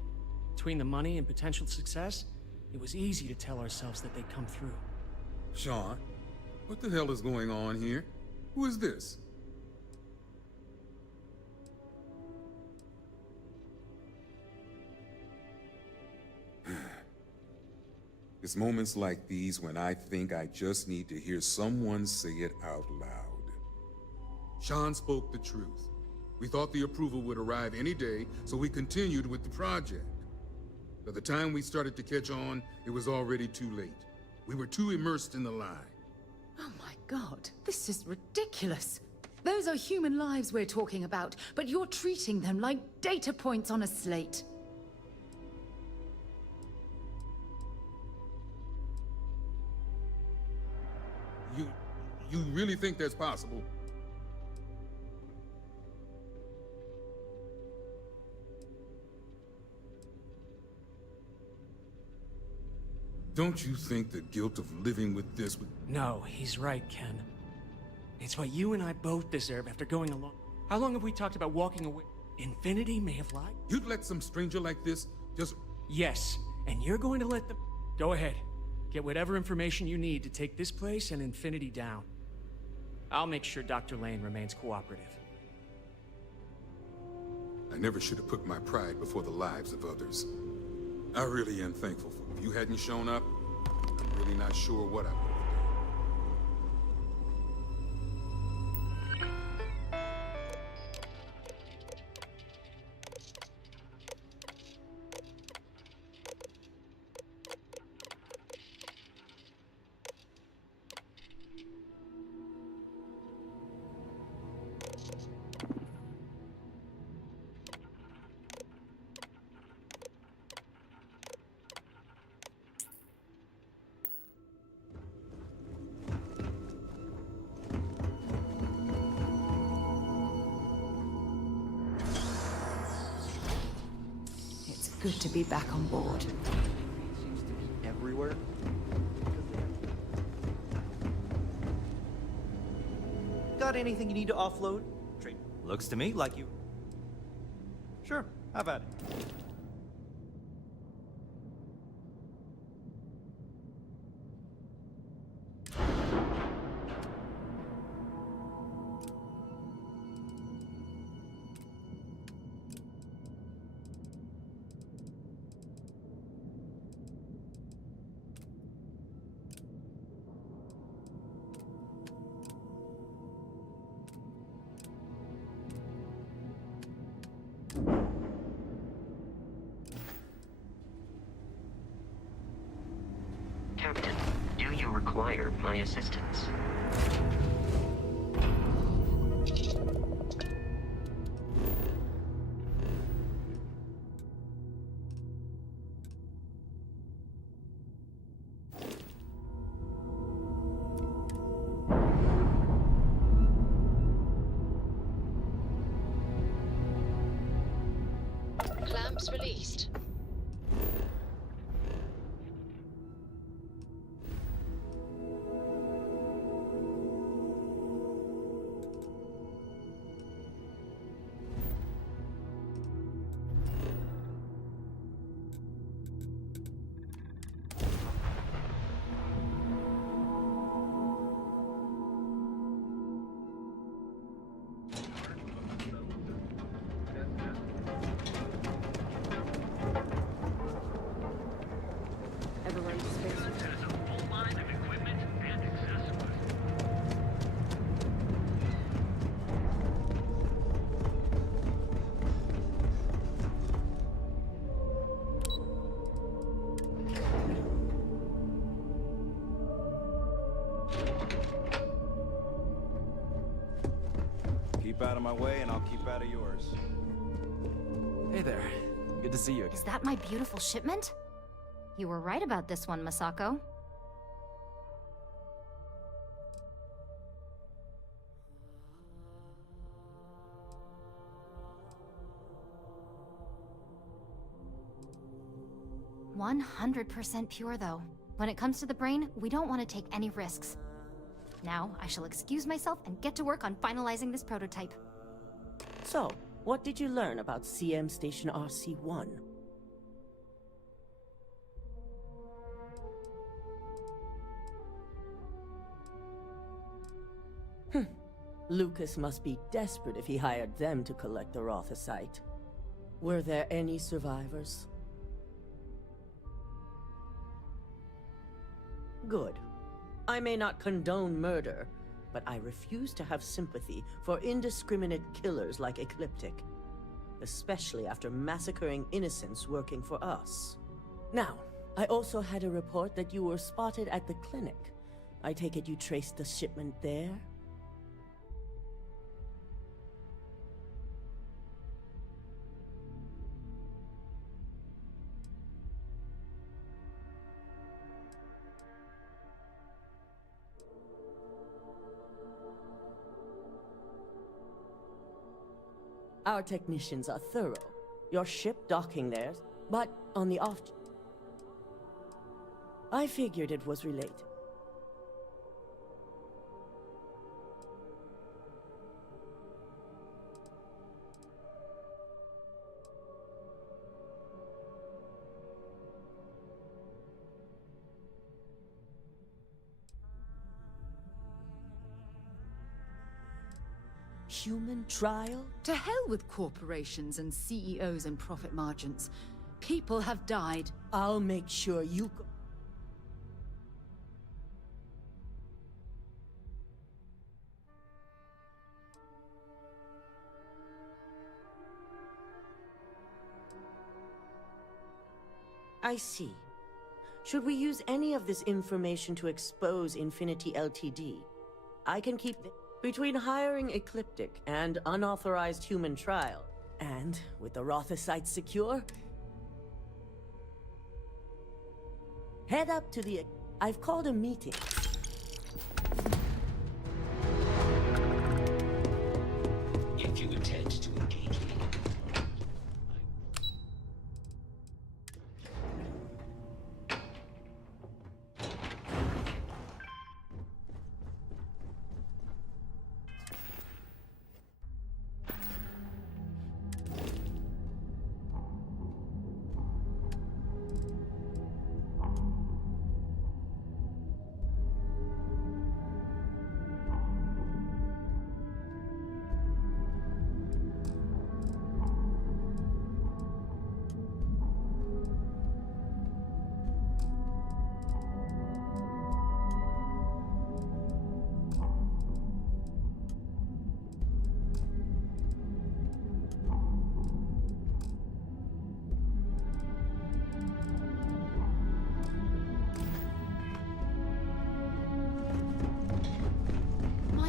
Between the money and potential success, it was easy to tell ourselves that they'd come through. Sean, what the hell is going on here? Who is this? It's moments like these when I think I just need to hear someone say it out loud. Sean spoke the truth. We thought the approval would arrive any day, so we continued with the project. By the time we started to catch on, it was already too late. We were too immersed in the lie. Oh my god, this is ridiculous. Those are human lives we're talking about, but you're treating them like data points on a slate. You really think that's possible? Don't you think the guilt of living with this would... No, he's right, Ken. It's what you and I both deserve after going along. How long have we talked about walking away? Infinity may have lied. You'd let some stranger like this just... Yes, and you're going to let them... Go ahead. Get whatever information you need to take this place and Infinity down. I'll make sure Dr. Lane remains cooperative. I never should have put my pride before the lives of others. I really am thankful for it. If you hadn't shown up, I'm really not sure what I would have done. Good to be back on board. Seems to be everywhere. Got anything you need to offload? Looks to me like you... Sure, how about it? Captain, do you require my assistance? Clamps released. Keep out of my way and I'll keep out of yours. Hey there. Good to see you again. Is that my beautiful shipment? You were right about this one, Masako. "100% pure, though. When it comes to the brain, we don't want to take any risks. Now, I shall excuse myself and get to work on finalizing this prototype." So, what did you learn about CM Station RC1? Lucas must be desperate if he hired them to collect the Rothosite. Were there any survivors? Good. I may not condone murder, but I refuse to have sympathy for indiscriminate killers like Ecliptic, especially after massacring innocents working for us. Now, I also had a report that you were spotted at the clinic. I take it you traced the shipment there? Our technicians are thorough. Your ship docking there, but on the off... I figured it was related. human trial? To hell with corporations and CEOs and profit margins. People have died. I'll make sure you go. I see. Should we use any of this information to expose Infinity Ltd? I can keep between hiring Ecliptic and unauthorized human trial. And with the Rothosite secure, head up to the... I've called a meeting. If you intend to engage me,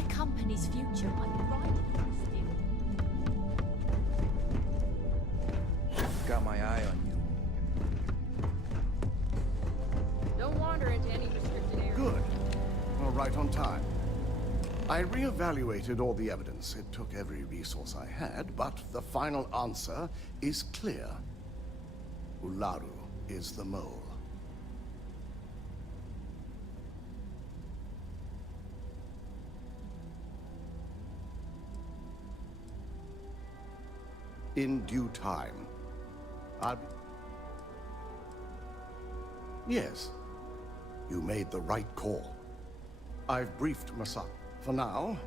company's future might be right still. Got my eye on you. Don't wander into any restricted area. Good. Well, right on time. I reevaluated all the evidence. It took every resource I had, but the final answer is clear. Ularu is the mole. In due time. Yes, you made the right call. I've briefed Masako. For now,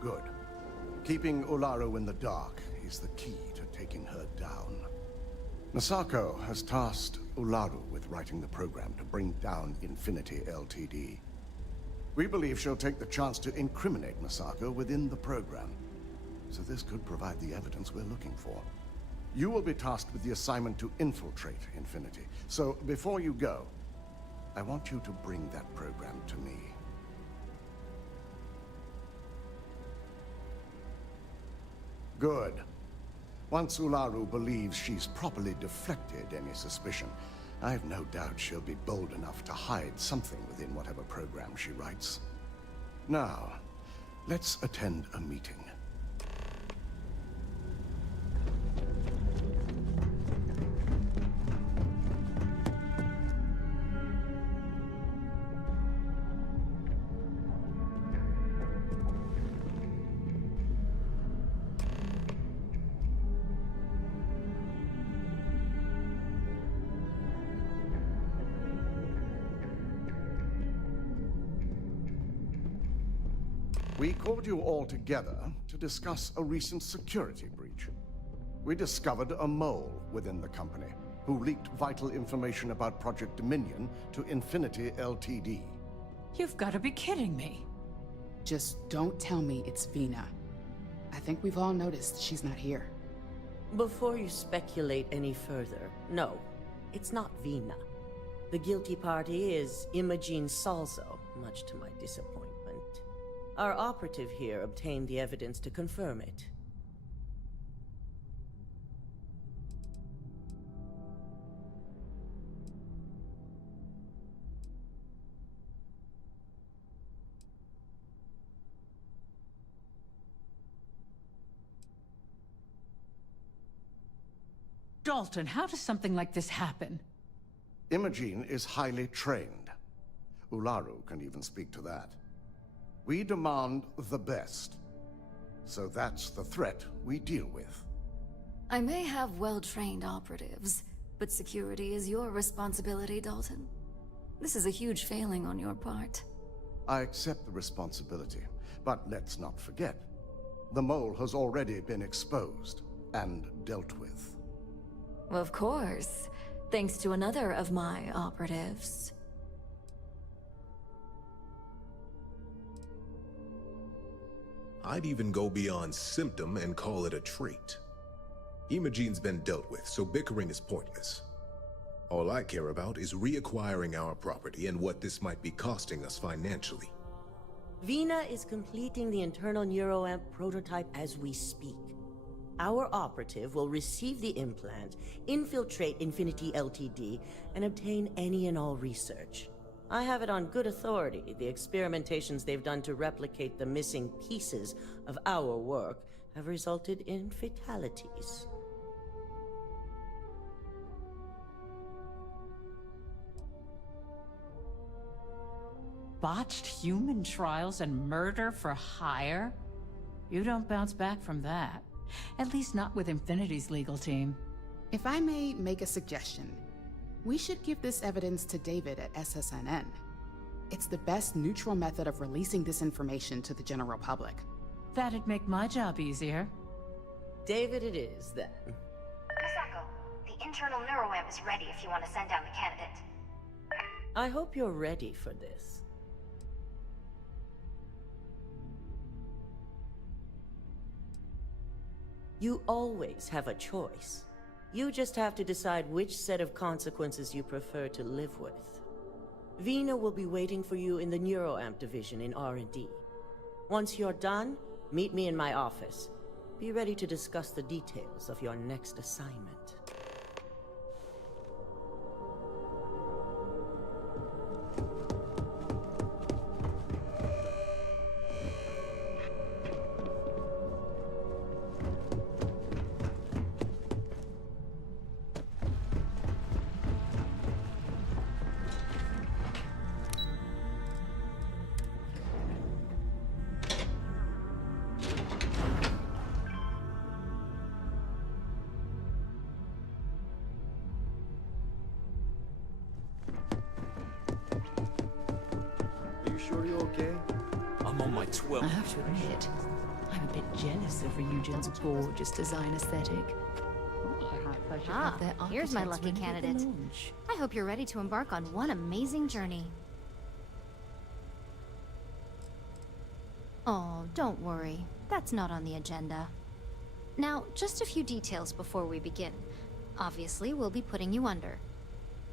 good. Keeping Ularu in the dark is the key to taking her down. Masako has tasked Ularu with writing the program to bring down Infinity Ltd. We believe she'll take the chance to incriminate Masako within the program. So this could provide the evidence we're looking for. You will be tasked with the assignment to infiltrate Infinity. So before you go, I want you to bring that program to me. Good. Once Ularu believes she's properly deflected any suspicion, I've no doubt she'll be bold enough to hide something within whatever program she writes. Now, let's attend a meeting. We called you all together to discuss a recent security breach. We discovered a mole within the company who leaked vital information about Project Dominion to Infinity Ltd. You've got to be kidding me. Just don't tell me it's Vina. I think we've all noticed she's not here. Before you speculate any further, no, it's not Vina. The guilty party is Imogene Salzo, much to my disappointment. Our operative here obtained the evidence to confirm it. Dalton, how does something like this happen? Imogene is highly trained. Ularu can even speak to that. We demand the best. So that's the threat we deal with. I may have well-trained operatives, but security is your responsibility, Dalton. This is a huge failing on your part. I accept the responsibility, but let's not forget, the mole has already been exposed and dealt with. Of course, thanks to another of my operatives. I'd even go beyond symptom and call it a trait. Imogene's been dealt with, so bickering is pointless. All I care about is reacquiring our property and what this might be costing us financially. Vina is completing the internal neuroamp prototype as we speak. Our operative will receive the implant, infiltrate Infinity Ltd, and obtain any and all research. I have it on good authority. The experimentations they've done to replicate the missing pieces of our work have resulted in fatalities. Botched human trials and murder for hire? You don't bounce back from that. At least not with Infinity's legal team. If I may make a suggestion, we should give this evidence to David at SSNN. It's the best neutral method of releasing this information to the general public. That'd make my job easier. David it is, then. Misako, the internal neuroamp is ready if you want to send down the candidate. I hope you're ready for this. You always have a choice. You just have to decide which set of consequences you prefer to live with. Vina will be waiting for you in the neuroamp division in R&D. Once you're done, meet me in my office. Be ready to discuss the details of your next assignment. Sure you're okay? I'm on my 12th. I have to admit, I'm a bit jealous of Ryugen's gorgeous design aesthetic. Here's my lucky candidate. I hope you're ready to embark on one amazing journey. Oh, don't worry. That's not on the agenda. Now, just a few details before we begin. Obviously, we'll be putting you under.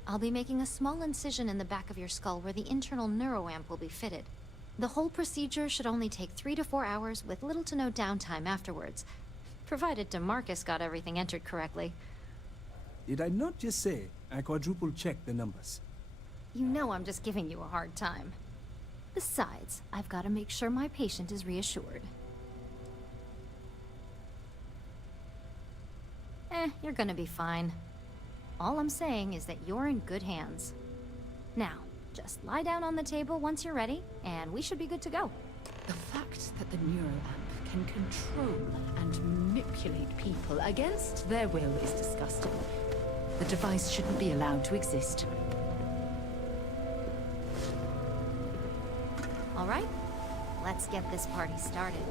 I'll be making a small incision in the back of your skull where the internal neuroamp will be fitted. The whole procedure should only take 3 to 4 hours with little to no downtime afterwards, provided DeMarcus got everything entered correctly. Did I not just say I quadruple-checked the numbers? You know I'm just giving you a hard time. Besides, I've got to make sure my patient is reassured. You're gonna be fine. All I'm saying is that you're in good hands. Now, just lie down on the table once you're ready, and we should be good to go. The fact that the neuroamp can control and manipulate people against their will is disgusting. The device shouldn't be allowed to exist. All right, let's get this party started.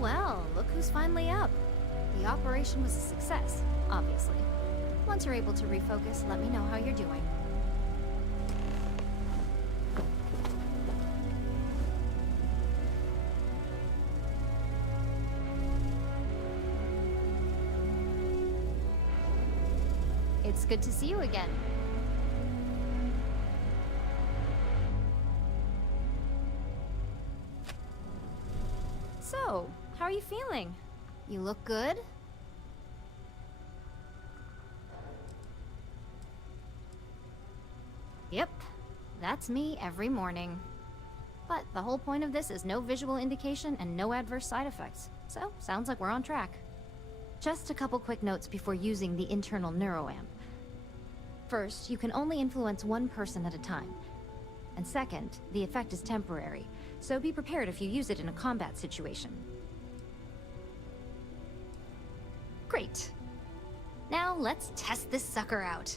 Well, look who's finally up. The operation was a success, obviously. Once you're able to refocus, let me know how you're doing. It's good to see you again. So, how are you feeling? You look good? Yep, that's me every morning. But the whole point of this is no visual indication and no adverse side effects. So, sounds like we're on track. Just a couple quick notes before using the internal neuroamp. First, you can only influence one person at a time. And second, the effect is temporary, so be prepared if you use it in a combat situation. Great. Now let's test this sucker out.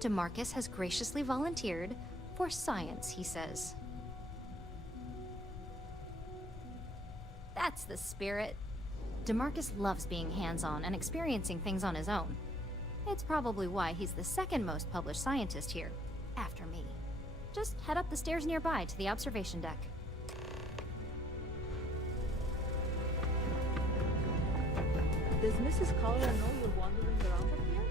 DeMarcus has graciously volunteered for science, he says. That's the spirit. DeMarcus loves being hands-on and experiencing things on his own. It's probably why he's the second most published scientist here, after me. Just head up the stairs nearby to the observation deck. Does Mrs. Collier know you're wandering around up here?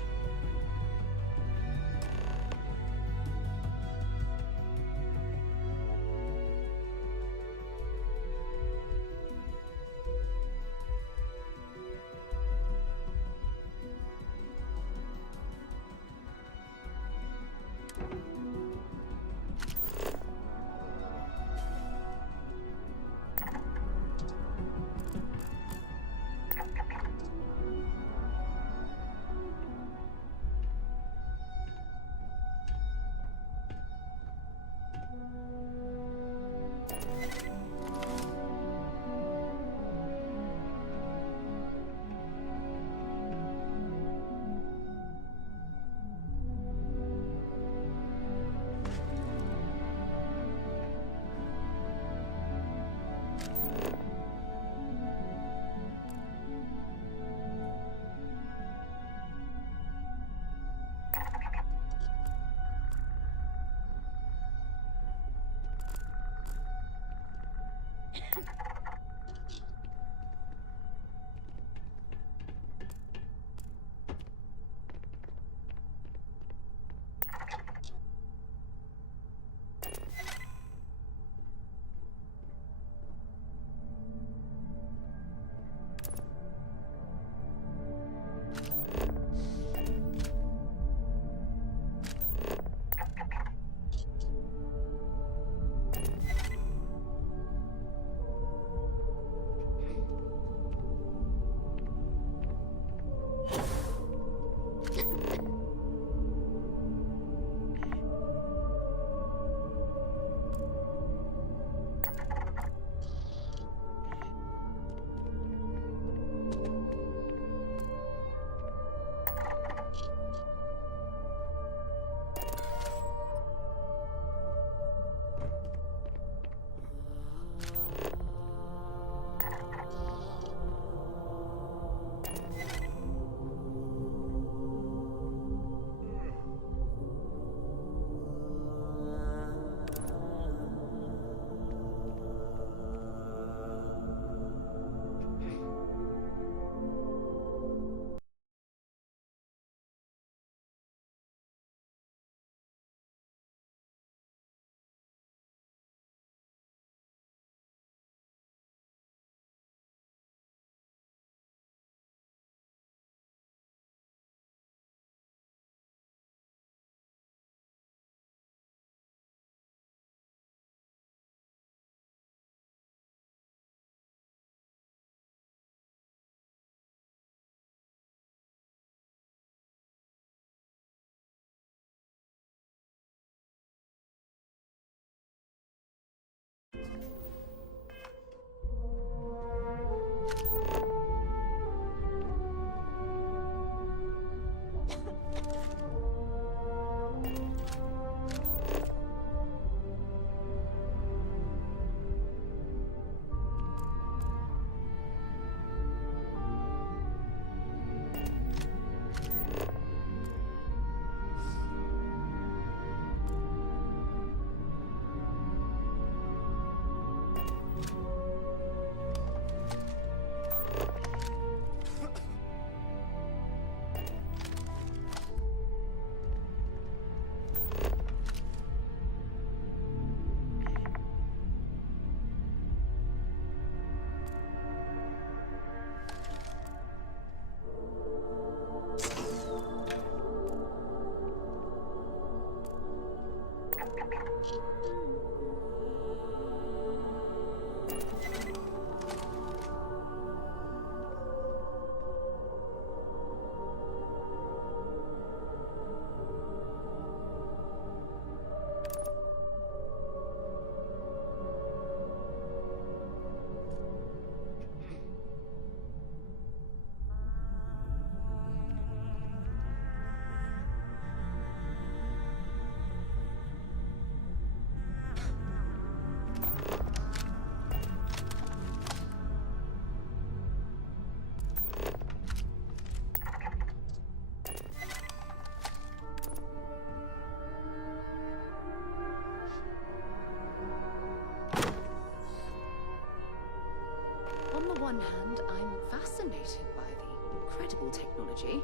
one hand, I'm fascinated by the incredible technology.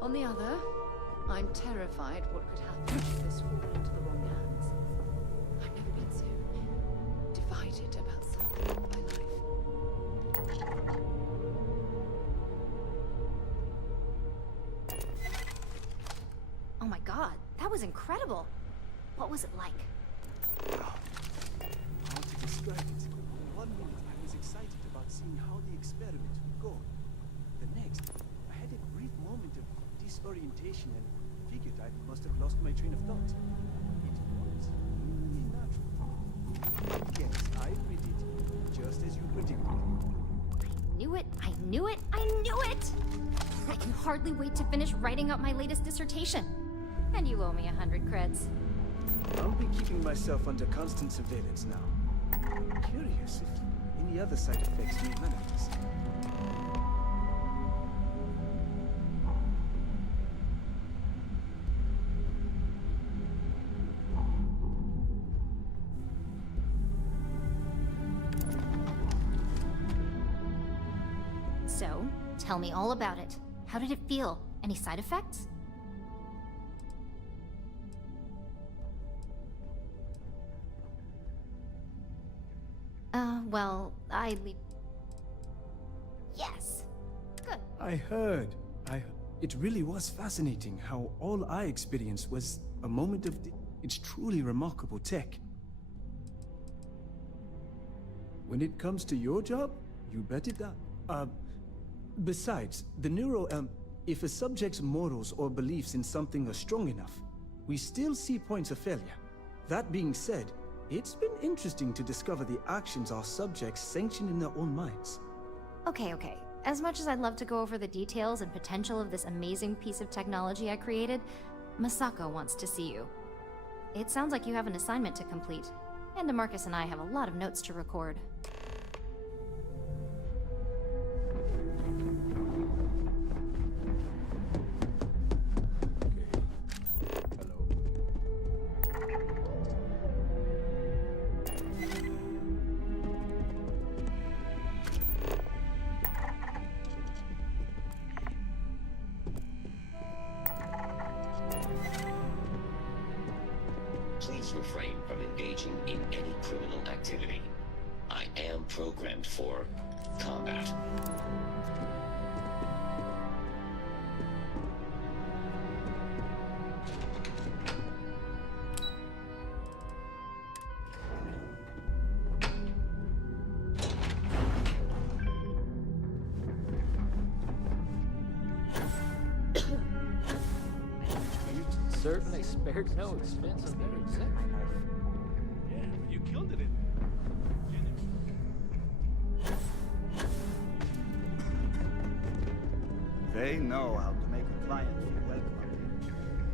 On the other, I'm terrified what could happen if this fall into the wrong hands. I've never been so divided about something in my life. Oh my god, that was incredible. What was it like? How to describe it? In 1 minute, I was excited about seeing how the experiment would go. The next, I had a brief moment of disorientation and figured I must have lost my train of thought. It was really natural. Yes, I read it, just as you predicted. I knew it, I knew it, I knew it! I can hardly wait to finish writing up my latest dissertation. And you owe me 100 creds. I'll be keeping myself under constant surveillance now. Curious if any other side effects may manifest. So, tell me all about it. How did it feel? Any side effects? Well, Yes! Good. I heard. It really was fascinating how all I experienced was a moment of... It's truly remarkable tech. When it comes to your job, you bet it down. Besides, the neuro... if a subject's morals or beliefs in something are strong enough, we still see points of failure. That being said, it's been interesting to discover the actions our subjects sanction in their own minds. Okay. As much as I'd love to go over the details and potential of this amazing piece of technology I created, Masako wants to see you. It sounds like you have an assignment to complete, and DeMarcus and I have a lot of notes to record. Please refrain from engaging in any criminal activity. I am programmed for combat. Certainly spared no expense on their executive. Yeah, you killed it in They know how to make a client feel welcome.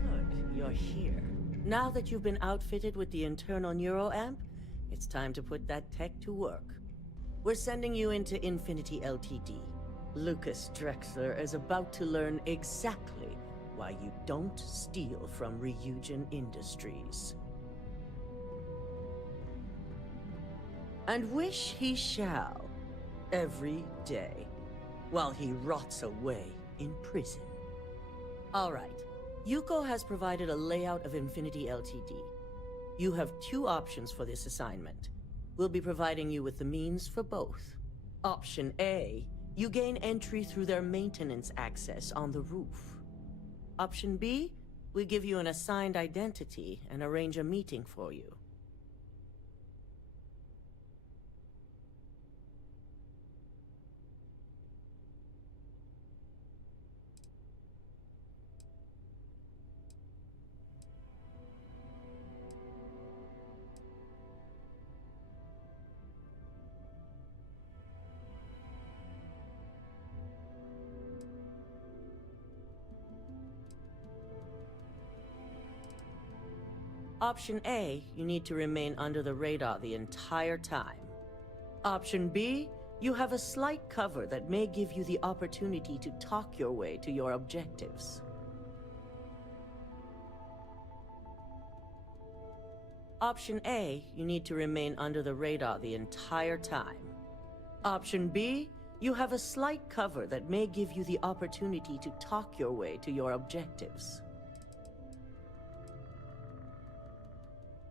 Good, you're here. Now that you've been outfitted with the internal neuroamp, it's time to put that tech to work. We're sending you into Infinity Ltd. Lucas Drexler is about to learn exactly why you don't steal from RYZEN Industries. And wish he shall, every day, while he rots away in prison. All right, Yuko has provided a layout of Infinity Ltd. You have two options for this assignment. We'll be providing you with the means for both. Option A, you gain entry through their maintenance access on the roof. Option B, we give you an assigned identity and arrange a meeting for you. Option A, you need to remain under the radar the entire time. Option B, you have a slight cover that may give you the opportunity to talk your way to your objectives. Option A, you need to remain under the radar the entire time. Option B, You have a slight cover that may give you the opportunity to talk your way to your objectives.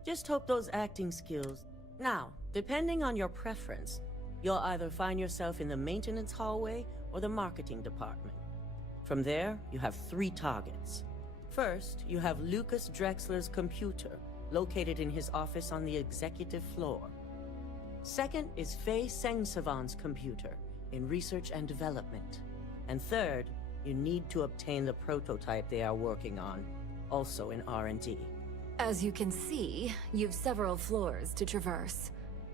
Just hope those acting skills... Now, depending on your preference, you'll either find yourself in the maintenance hallway or the marketing department. From there, you have 3 targets. First, you have Lucas Drexler's computer, located in his office on the executive floor. Second is Faye Sengsavan's computer, in research and development. And third, you need to obtain the prototype they are working on, also in R&D. As you can see, you've several floors to traverse.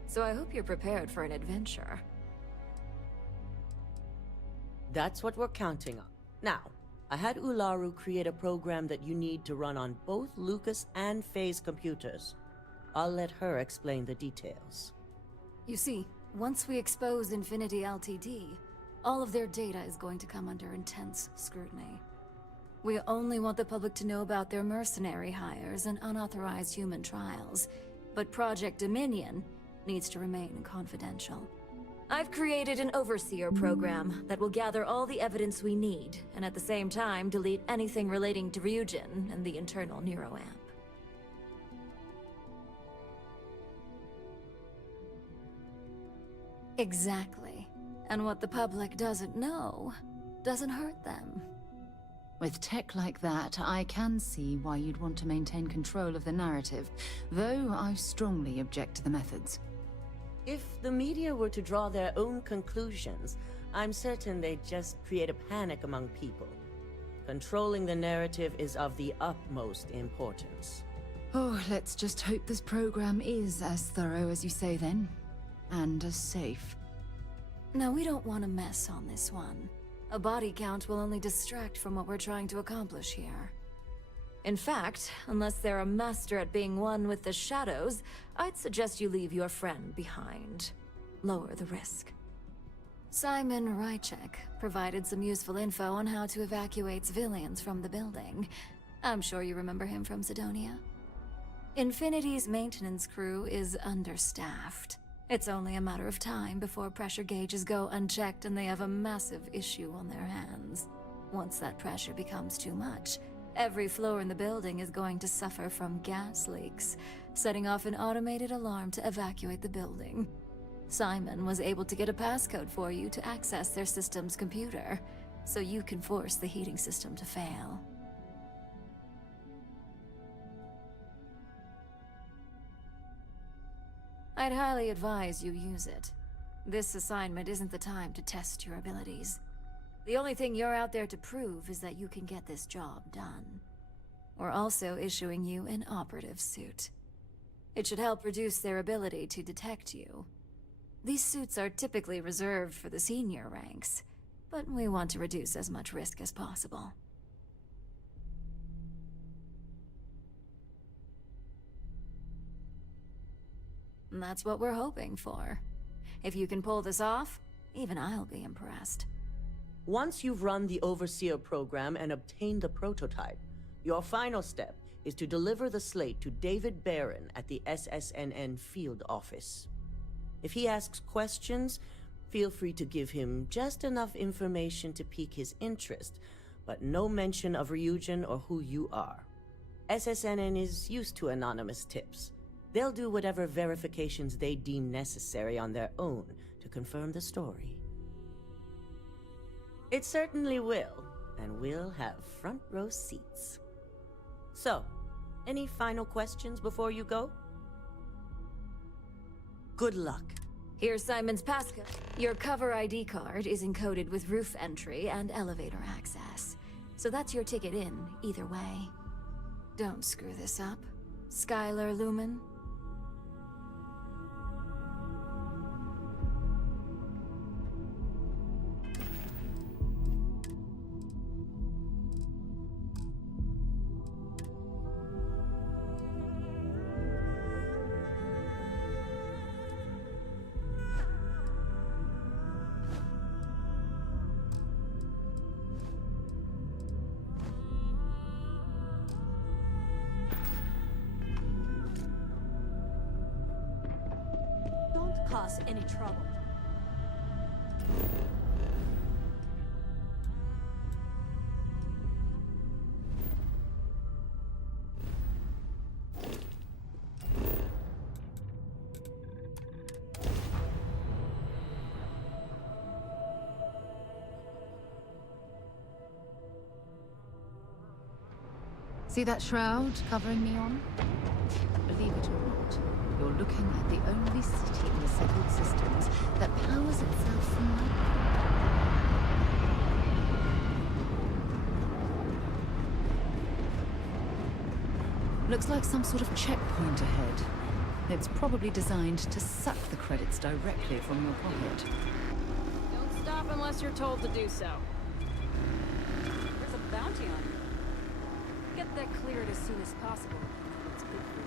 So I hope you're prepared for an adventure. That's what we're counting on. Now, I had Ularu create a program that you need to run on both Lucas and Faye's computers. I'll let her explain the details. You see, once we expose Infinity Ltd, all of their data is going to come under intense scrutiny. We only want the public to know about their mercenary hires and unauthorized human trials, but Project Dominion needs to remain confidential. I've created an overseer program that will gather all the evidence we need, and at the same time delete anything relating to RYZEN and the internal neuroamp. Exactly. And what the public doesn't know doesn't hurt them. With tech like that, I can see why you'd want to maintain control of the narrative, though I strongly object to the methods. If the media were to draw their own conclusions, I'm certain they'd just create a panic among people. Controlling the narrative is of the utmost importance. Oh, let's just hope this program is as thorough as you say then, and as safe. No, we don't want to mess on this one. A body count will only distract from what we're trying to accomplish here. In fact, unless they're a master at being one with the shadows, I'd suggest you leave your friend behind. Lower the risk. Simon Rychek provided some useful info on how to evacuate civilians from the building. I'm sure you remember him from Sidonia. Infinity's maintenance crew is understaffed. It's only a matter of time before pressure gauges go unchecked and they have a massive issue on their hands. Once that pressure becomes too much, every floor in the building is going to suffer from gas leaks, setting off an automated alarm to evacuate the building. Simon was able to get a passcode for you to access their system's computer, so you can force the heating system to fail. I'd highly advise you use it. This assignment isn't the time to test your abilities. The only thing you're out there to prove is that you can get this job done. We're also issuing you an operative suit. It should help reduce their ability to detect you. These suits are typically reserved for the senior ranks, but we want to reduce as much risk as possible. And that's what we're hoping for. If you can pull this off, even I'll be impressed. Once you've run the Overseer program and obtained the prototype, your final step is to deliver the slate to David Barron at the SSNN field office. If he asks questions, feel free to give him just enough information to pique his interest, but no mention of Ryujin or who you are. SSNN is used to anonymous tips. They'll do whatever verifications they deem necessary on their own to confirm the story. It certainly will, and we'll have front row seats. So, any final questions before you go? Good luck. Here's Simon's passcode. Your cover ID card is encoded with roof entry and elevator access. So that's your ticket in, either way. Don't screw this up. Skylar Lumen. Cause any trouble. See that shroud covering Neon? Believe it or not, you're looking at the only city in the settled systems that powers itself from light. Looks like some sort of checkpoint ahead. It's probably designed to suck the credits directly from your pocket. Don't stop unless you're told to do so. There's a bounty on you. Get that cleared as soon as possible. It's good for you.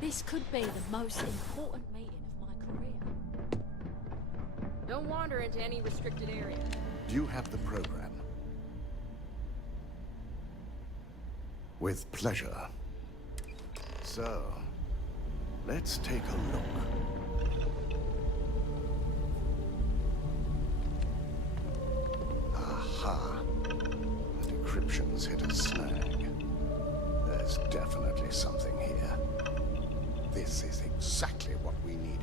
This could be the most important meeting of my career. Don't wander into any restricted area. Do you have the program? With pleasure. So, let's take a look. Aha. The decryption's hit a snag. There's definitely something here. This is exactly what we needed.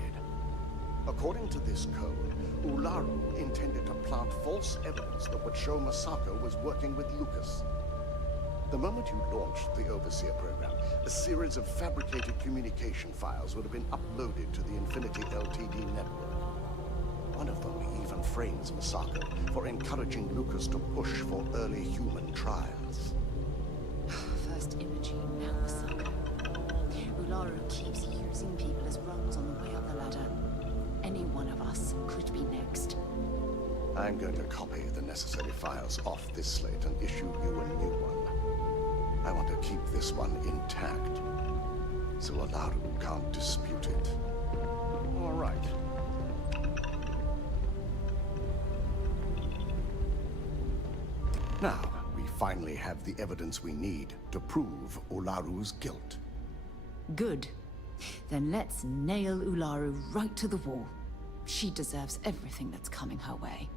According to this code, Ularu intended to plant false evidence that would show Masako was working with Lucas. The moment you launched the Overseer program, a series of fabricated communication files would have been uploaded to the Infinity LTD network. One of them even frames Masako for encouraging Lucas to push for early human trials. First Imogene, now Masako. Ularu keeps using people as rungs on the way up the ladder. Any one of us could be next. I'm going to copy the necessary files off this slate and issue you a new one. I want to keep this one intact, so Ularu can't dispute it. All right. Now, we finally have the evidence we need to prove Ularu's guilt. Good. Then let's nail Ularu right to the wall. She deserves everything that's coming her way.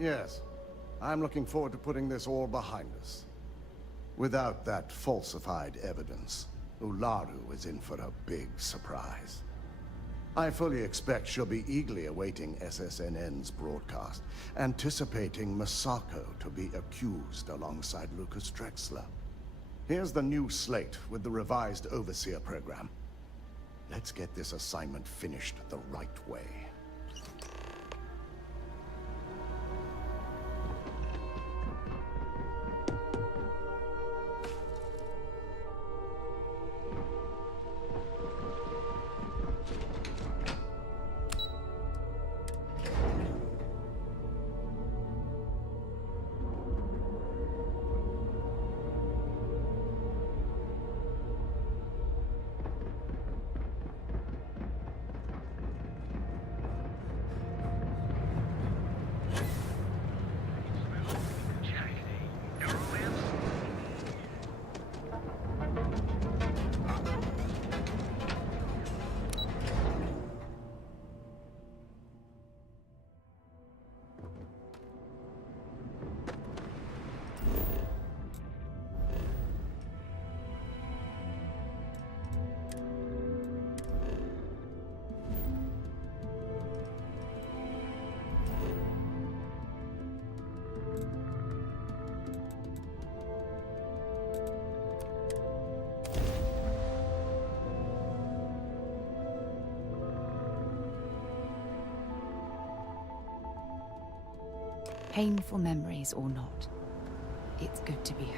Yes, I'm looking forward to putting this all behind us. Without that falsified evidence, Ularu is in for a big surprise. I fully expect she'll be eagerly awaiting SSNN's broadcast, anticipating Masako to be accused alongside Lucas Drexler. Here's the new slate with the revised Overseer program. Let's get this assignment finished the right way. Painful memories or not, it's good to be home.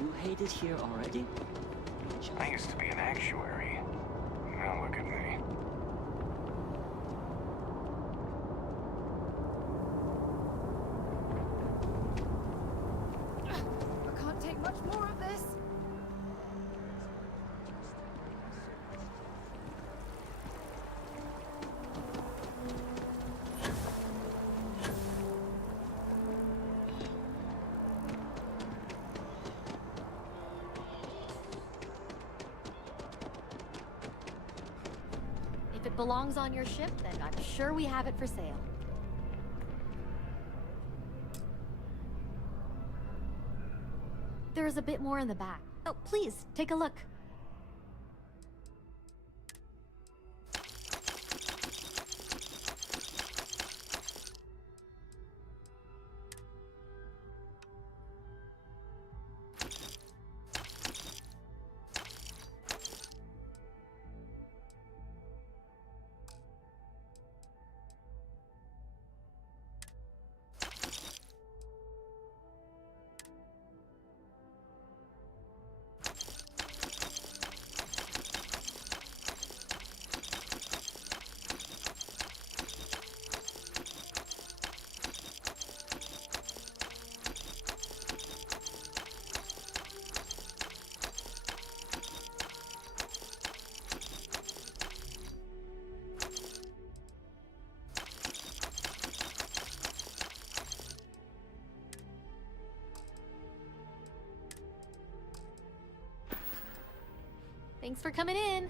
You hate it here already? I used to be an actuary. Now look at me. I can't take much more of this. If it belongs on your ship, then I'm sure we have it for sale. There's a bit more in the back. Oh, please, take a look. Thanks for coming in.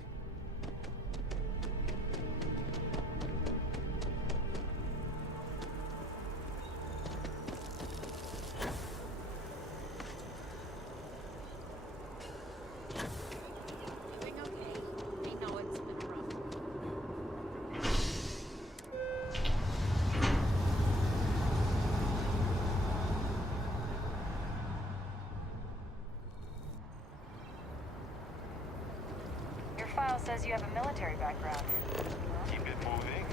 File says you have a military background. Keep it moving.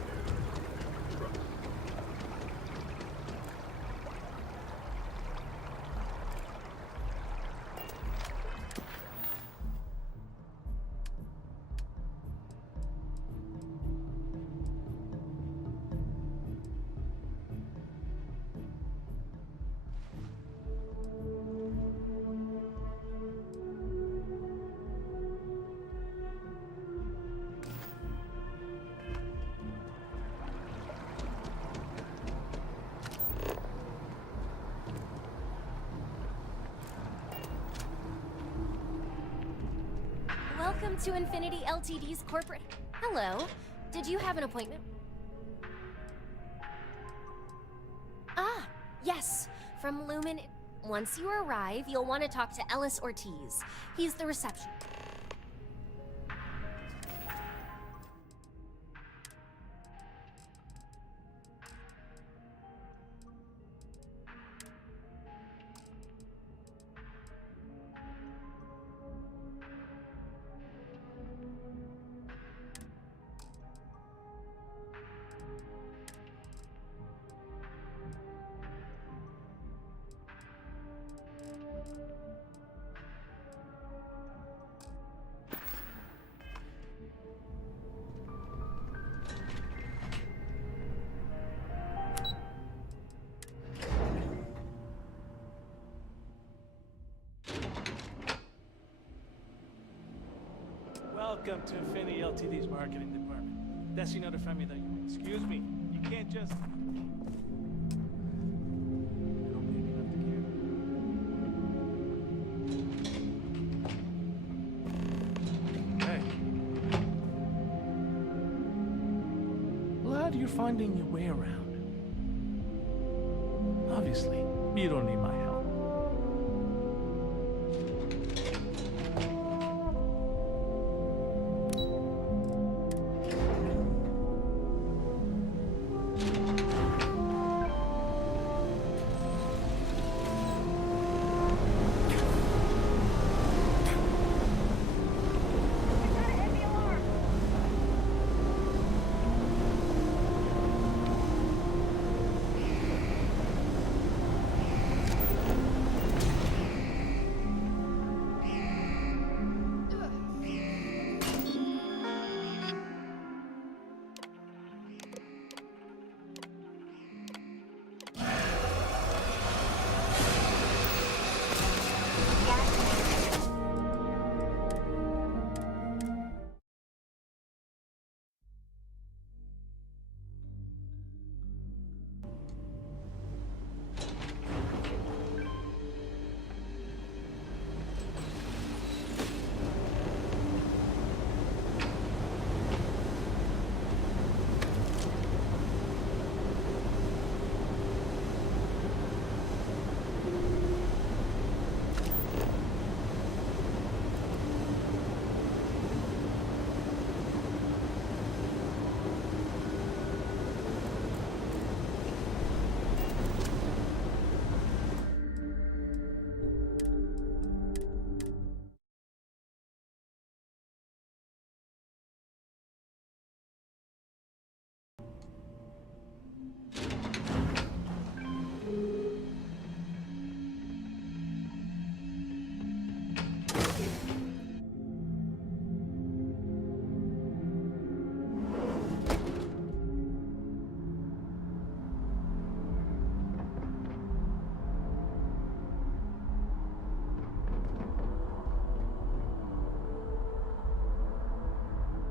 Welcome to Infinity Ltd's corporate... Hello. Did you have an appointment? Ah, yes. From Lumen... Once you arrive, you'll want to talk to Ellis Ortiz. He's the reception... Welcome to Infinity Ltd's marketing department. That's the family that you... Excuse me. You can't just... I don't believe you left the camera. Hey. Glad you're finding your way around. Obviously, you don't need my help.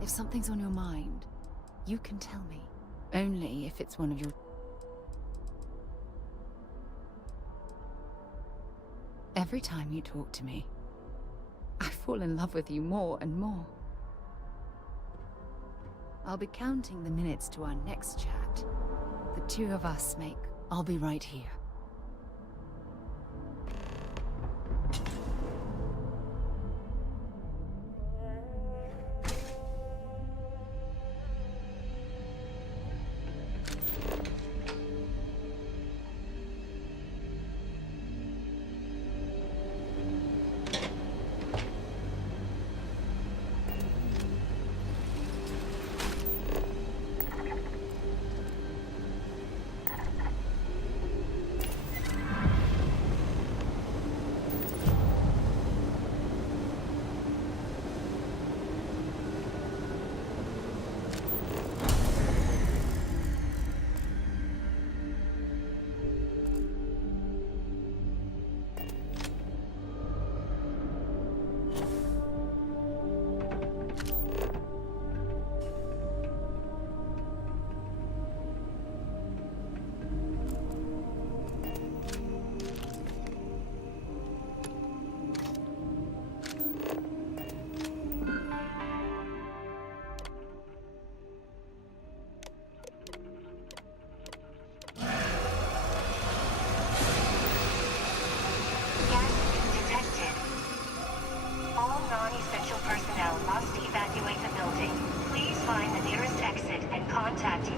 If something's on your mind, you can tell me. Only if it's one of your... Every time you talk to me, I fall in love with you more and more. I'll be counting the minutes to our next chat. The two of us make... I'll be right here.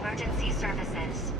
Emergency services.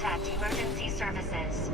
Contact emergency services.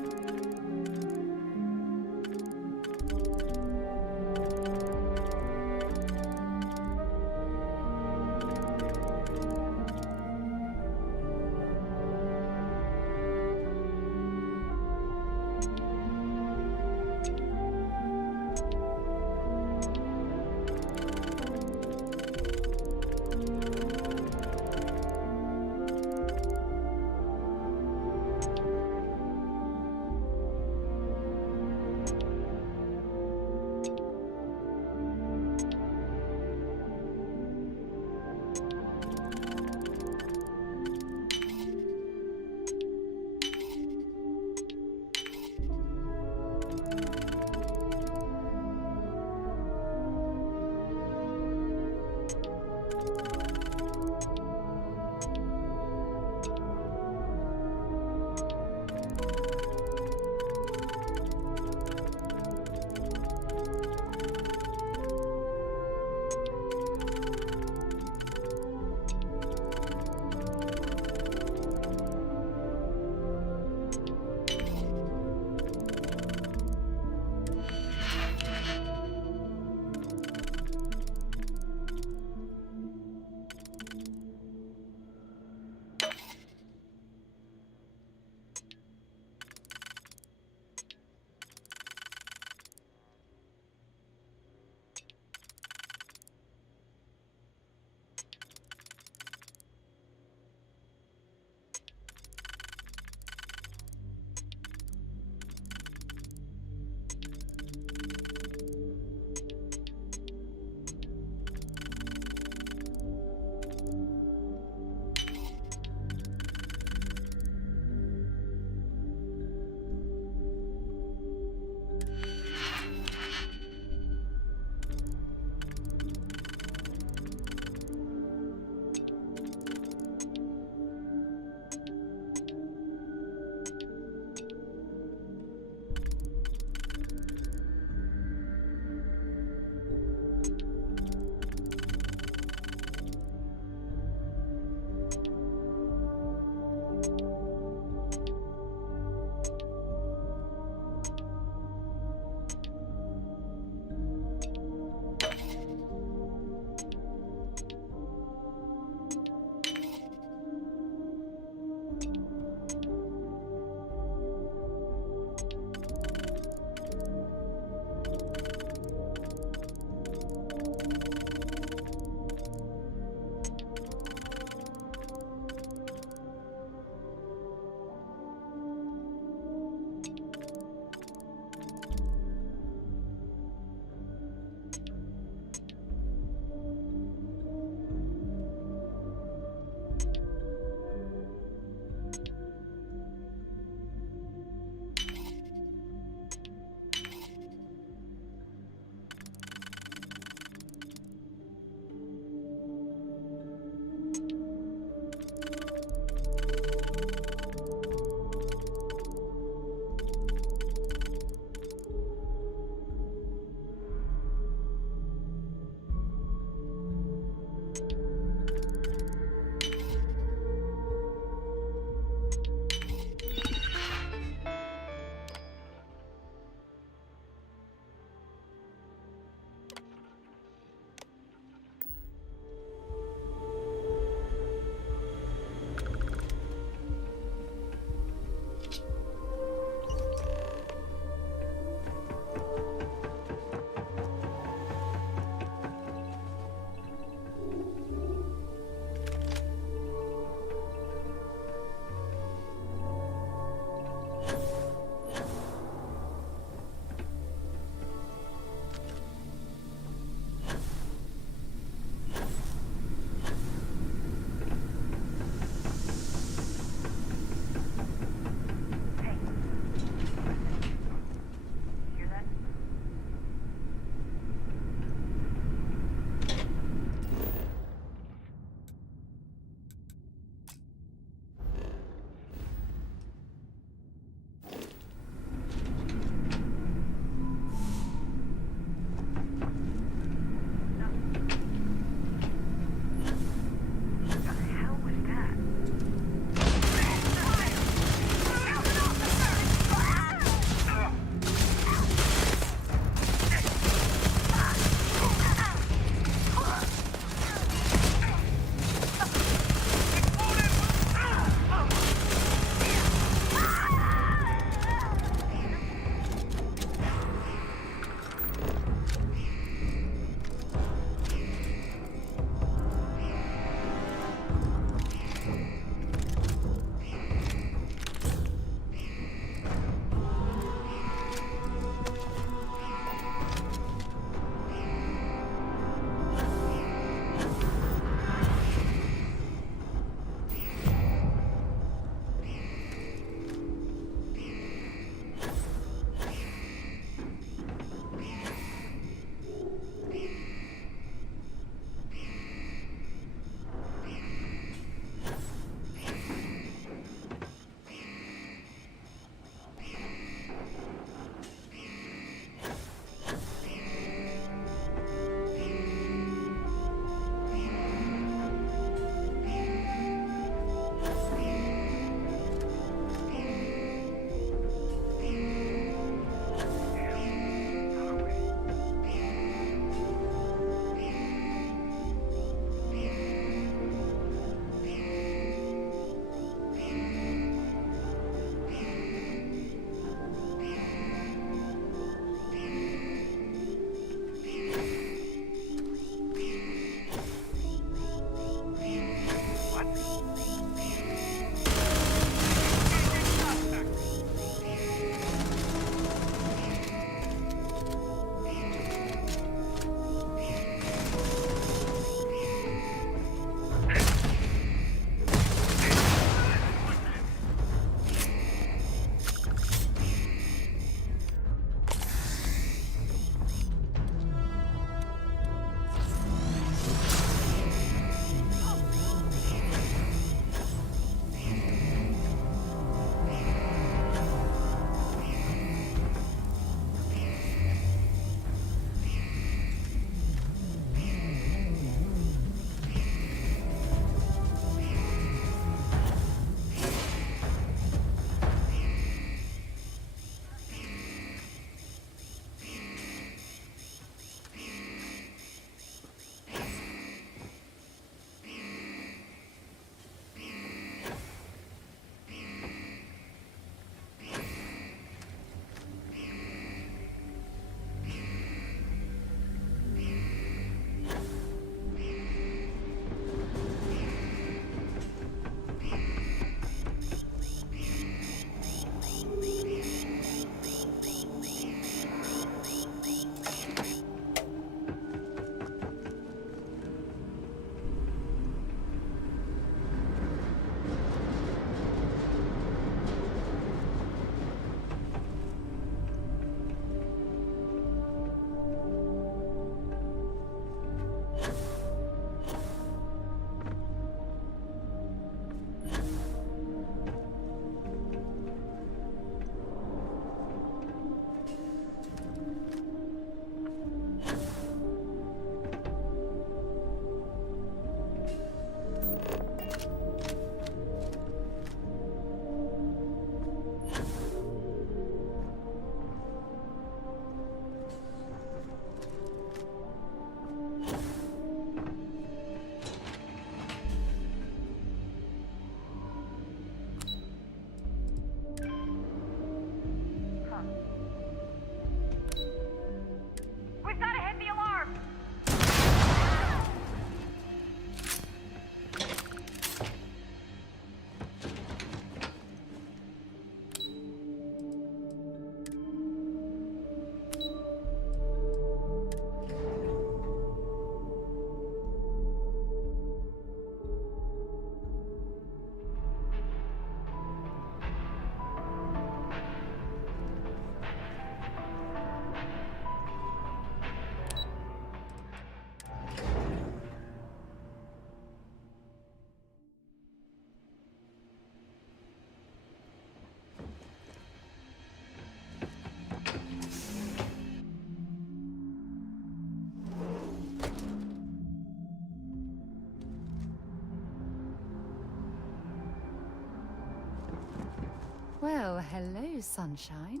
Well, hello, sunshine.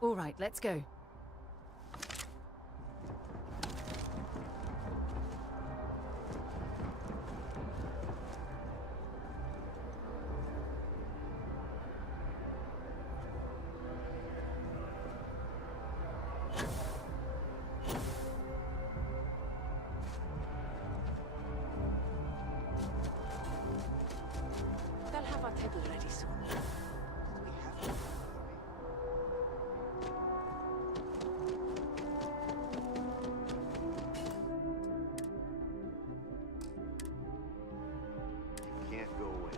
All right, let's go. They'll have our table ready soon. You can't go away.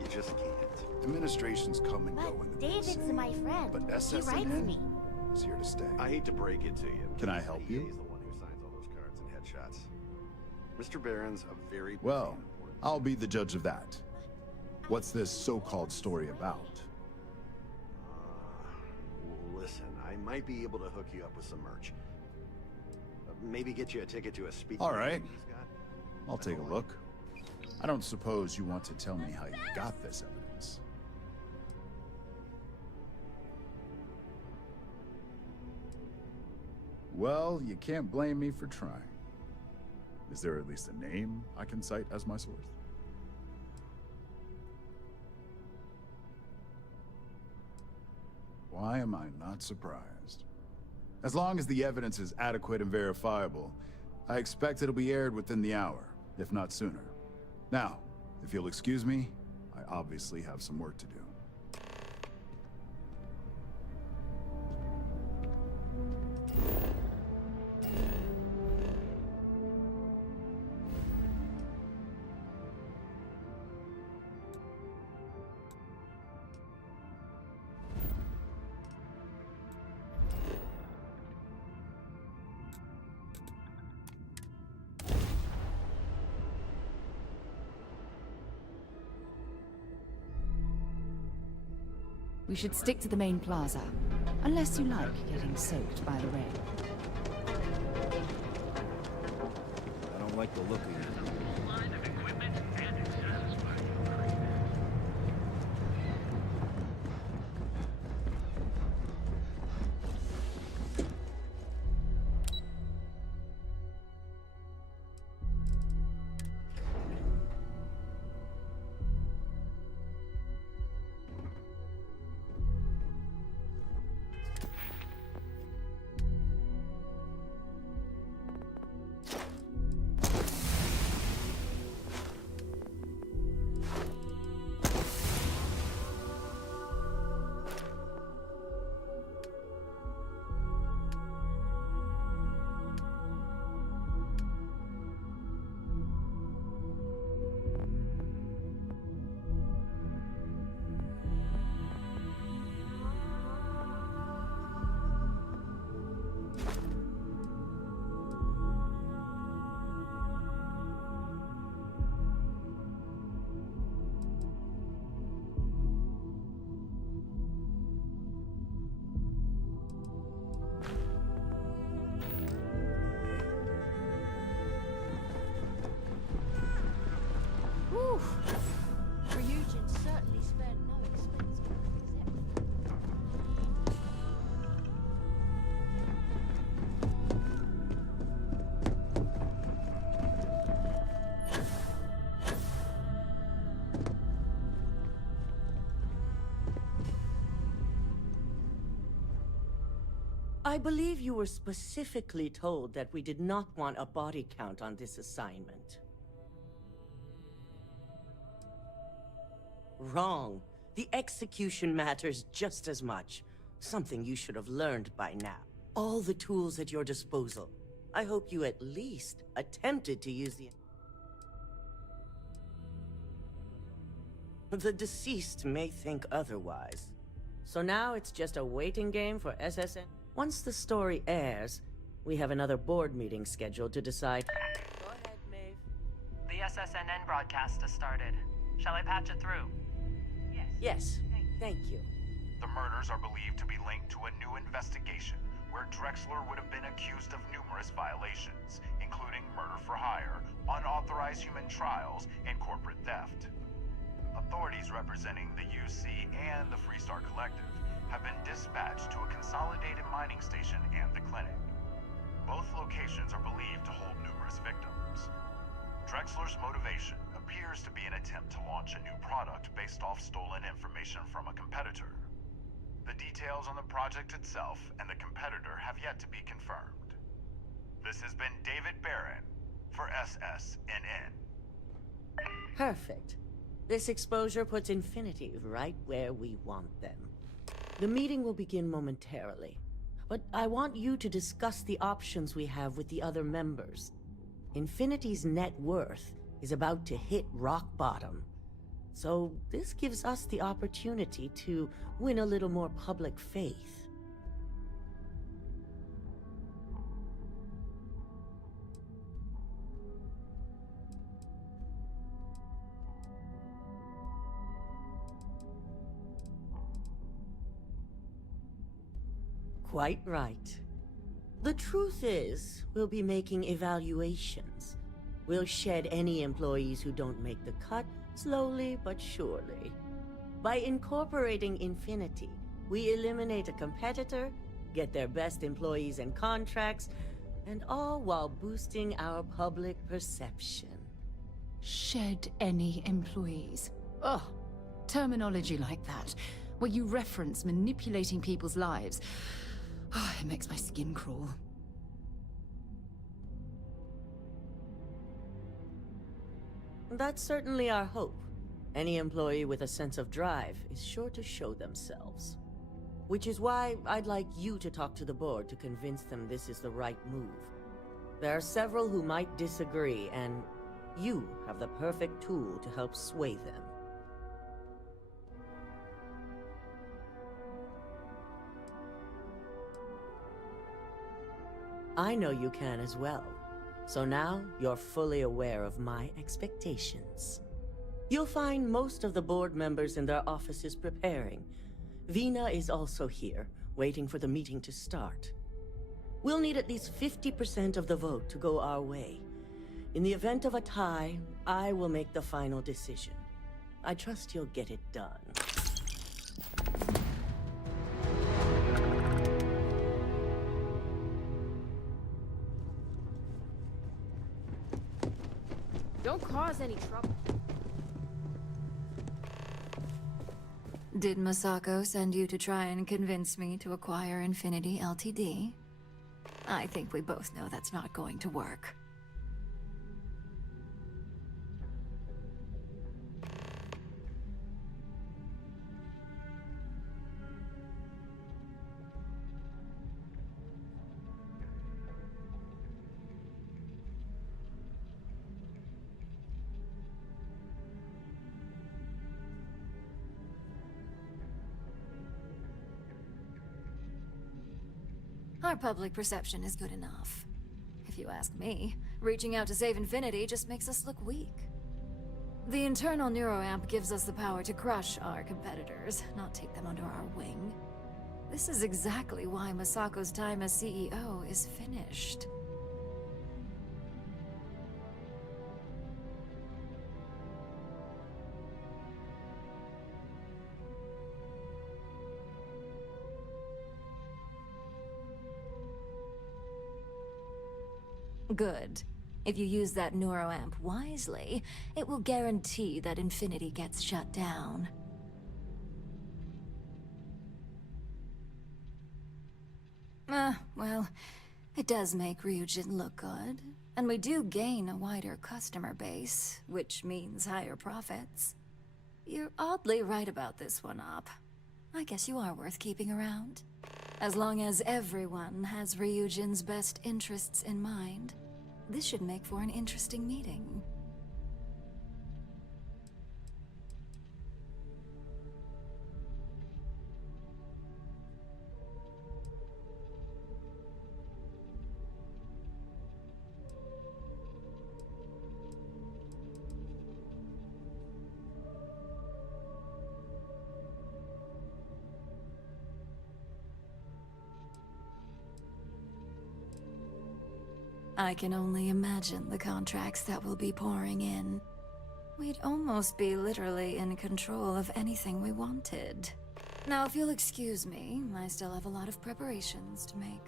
You just can't. Administrations come and go in the David's my friend. But He writes SSN me. is here to stay. I hate to break it to you. Can I help you? He's the one who signs all those cards and headshots. Mr. Barron's a very busy Well, and important- I'll be the judge of that. What's this so-called story about? Listen, I might be able to hook you up with some merch. Maybe get you a ticket to a speech. All right. he's got. I'll take a look. I don't suppose you want to tell me how you got this evidence. Well, you can't blame me for trying. Is there at least a name I can cite as my source? Why am I not surprised? As long as the evidence is adequate and verifiable, I expect it'll be aired within the hour, if not sooner. Now, if you'll excuse me, I obviously have some work to do. We should stick to the main plaza, unless you like getting soaked by the rain. I don't like the look of you. Whew. Ryujin certainly spared no expense. I believe you were specifically told that we did not want a body count on this assignment. Wrong. The execution matters just as much. Something you should have learned by now. All the tools at your disposal. I hope you at least attempted to use the... The deceased may think otherwise. So now it's just a waiting game for SSN. Once the story airs, we have another board meeting scheduled to decide... Go ahead, Maeve. The SSNN broadcast has started. Shall I patch it through? Yes, thank you. The murders are believed to be linked to a new investigation where Drexler would have been accused of numerous violations, including murder for hire, unauthorized human trials, and corporate theft. authorities representing the UC and the Freestar Collective have been dispatched to a consolidated mining station and the clinic. Both locations are believed to hold numerous victims. Drexler's motivation appears to be an attempt to launch a new product based off stolen information from a competitor. The details on the project itself and the competitor have yet to be confirmed. This has been David Barron for SSNN. Perfect. This exposure puts Infinity right where we want them. The meeting will begin momentarily, but I want you to discuss the options we have with the other members. Infinity's net worth is about to hit rock bottom, so this gives us the opportunity to win a little more public faith. Quite right. The truth is, we'll be making evaluations. We'll shed any employees who don't make the cut, slowly but surely. By incorporating Infinity, we eliminate a competitor, get their best employees and contracts, and all while boosting our public perception. Shed any employees. Ugh. Terminology like that, where you reference manipulating people's lives. Oh, it makes my skin crawl. That's certainly our hope. Any employee with a sense of drive is sure to show themselves. Which is why I'd like you to talk to the board to convince them this is the right move. There are several who might disagree, and you have the perfect tool to help sway them. I know you can as well. So now, you're fully aware of my expectations. You'll find most of the board members in their offices preparing. Vina is also here, waiting for the meeting to start. We'll need at least 50% of the vote to go our way. In the event of a tie, I will make the final decision. I trust you'll get it done. Don't cause any trouble. Did Masako send you to try and convince me to acquire Infinity Ltd? I think we both know that's not going to work. Our public perception is good enough. If you ask me, reaching out to save Infinity just makes us look weak. The internal neuroamp gives us the power to crush our competitors, not take them under our wing. This is exactly why Masako's time as CEO is finished. Good. If you use that neuroamp wisely, it will guarantee that Infinity gets shut down. Well, it does make RYZEN look good, and we do gain a wider customer base, which means higher profits. You're oddly right about this one, Op. I guess you are worth keeping around. As long as everyone has Ryugen's best interests in mind, this should make for an interesting meeting. I can only imagine the contracts that will be pouring in. we'd almost be literally in control of anything we wanted. Now, if you'll excuse me, I still have a lot of preparations to make.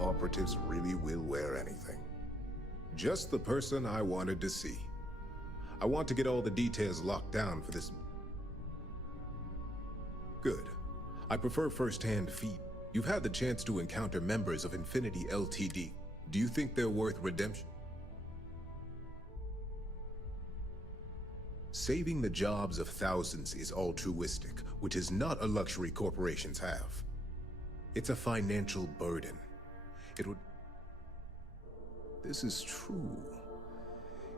Operatives really will wear anything. Just the person I wanted to see. I want to get all the details locked down for this. Good. I prefer first-hand feed. You've had the chance to encounter members of Infinity Ltd. Do you think they're worth redemption? Saving the jobs of thousands is altruistic, which is not a luxury corporations have. It's a financial burden. It would... This is true.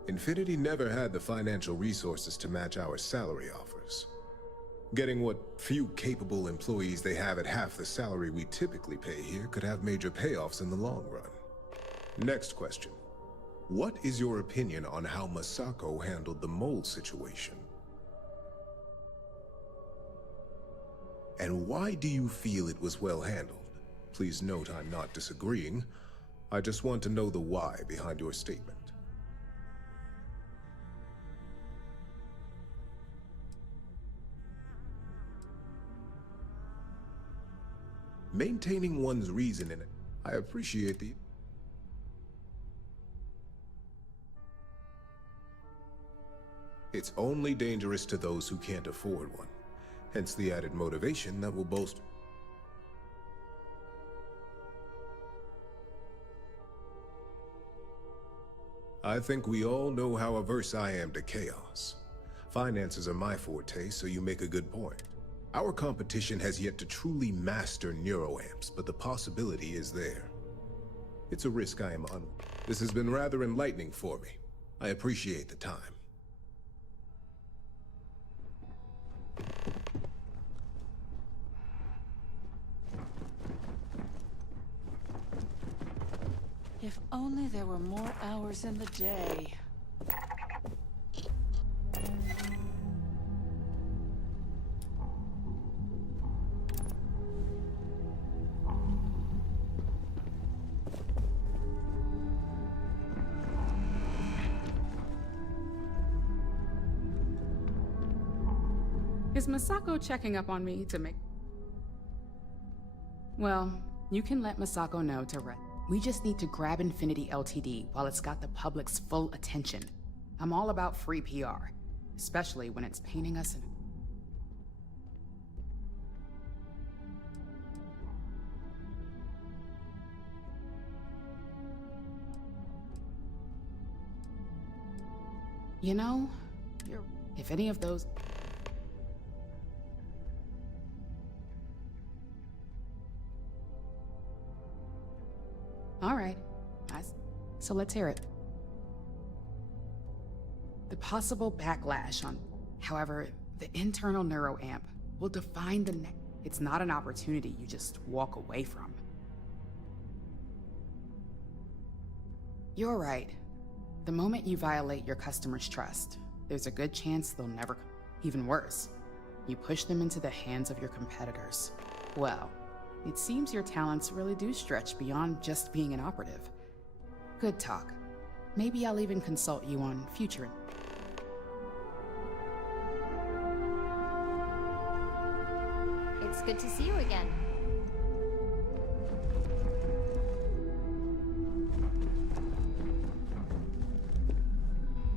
Infinity never had the financial resources to match our salary offers. Getting what few capable employees they have at half the salary we typically pay here could have major payoffs in the long run. Next question. What is your opinion on how Masako handled the mole situation? And why do you feel it was well handled? Please note I'm not disagreeing. I just want to know the why behind your statement. Maintaining one's reason in it. I appreciate the... It's only dangerous to those who can't afford one. Hence the added motivation that will bolster... I think we all know how averse I am to chaos. Finances are my forte, so you make a good point. Our competition has yet to truly master neuroamps, but the possibility is there. It's a risk I am on. This has been rather enlightening for me. I appreciate the time. If only there were more hours in the day. Is Masako checking up on me to make... Well, you can let Masako know to rest. We just need to grab Infinity Ltd. while it's got the public's full attention. I'm all about free PR, especially when it's painting us in... You know, if any of those... All right, so let's hear it. The possible backlash on, however, the internal neuroamp will define the next. It's not an opportunity you just walk away from. You're right. The moment you violate your customers' trust, there's a good chance they'll never. Even worse, you push them into the hands of your competitors. Well, it seems your talents really do stretch beyond just being an operative. Good talk. Maybe I'll even consult you on future... It's good to see you again.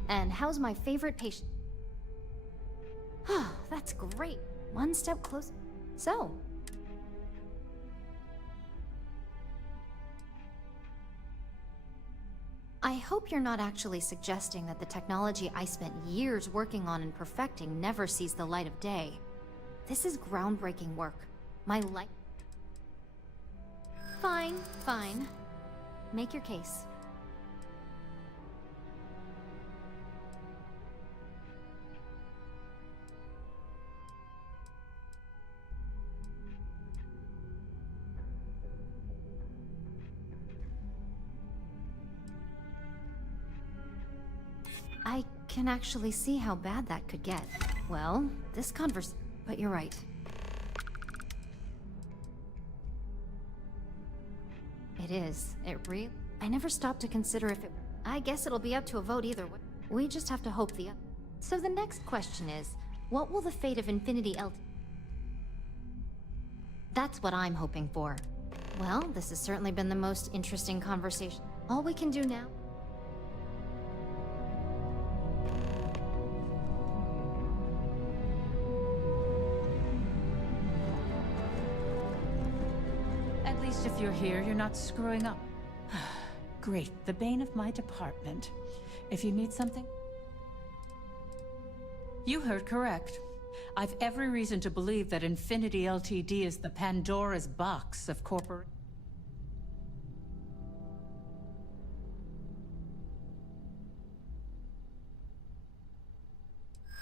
And how's my favorite patient? That's great. One step closer. So, I hope you're not actually suggesting that the technology I spent years working on and perfecting never sees the light of day. This is groundbreaking work. My life... Fine, fine. Make your case. I can actually see how bad that could get. Well, this but you're right. It is. I never stopped to consider if it... I guess it'll be up to a vote either way. We just have to hope So the next question is, what will the fate of Infinity LT... That's what I'm hoping for. Well, this has certainly been the most interesting conversation. All we can do now... At least if you're here, you're not screwing up. Great, the bane of my department. If you need something... You heard correct. I've every reason to believe that Infinity Ltd is the Pandora's box of corporate...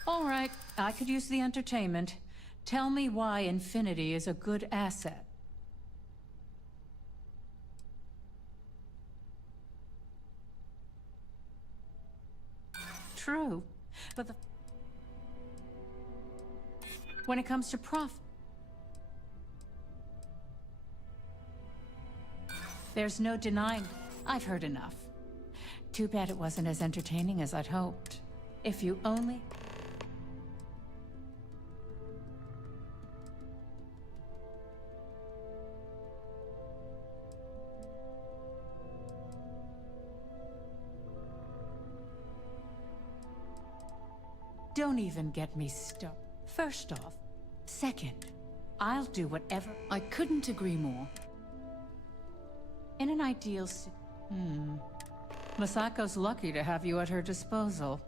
All right, I could use the entertainment. Tell me why Infinity is a good asset. True, but when it comes to profit, there's no denying. I've heard enough. Too bad it wasn't as entertaining as I'd hoped. If you only... Don't even get me started. First off. Second, I'll do whatever... I couldn't agree more. In an ideal Masako's lucky to have you at her disposal.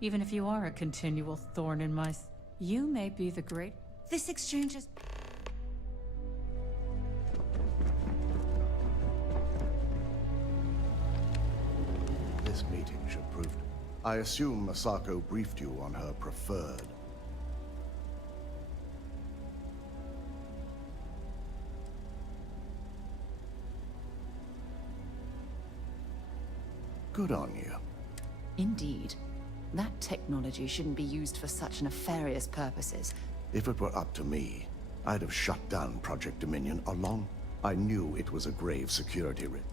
Even if you are a continual thorn in my... You may be the great... This exchange is... This meeting should prove... I assume Masako briefed you on her preferred. Good on you. Indeed. That technology shouldn't be used for such nefarious purposes. If it were up to me, I'd have shut down Project Dominion long. I knew it was a grave security risk.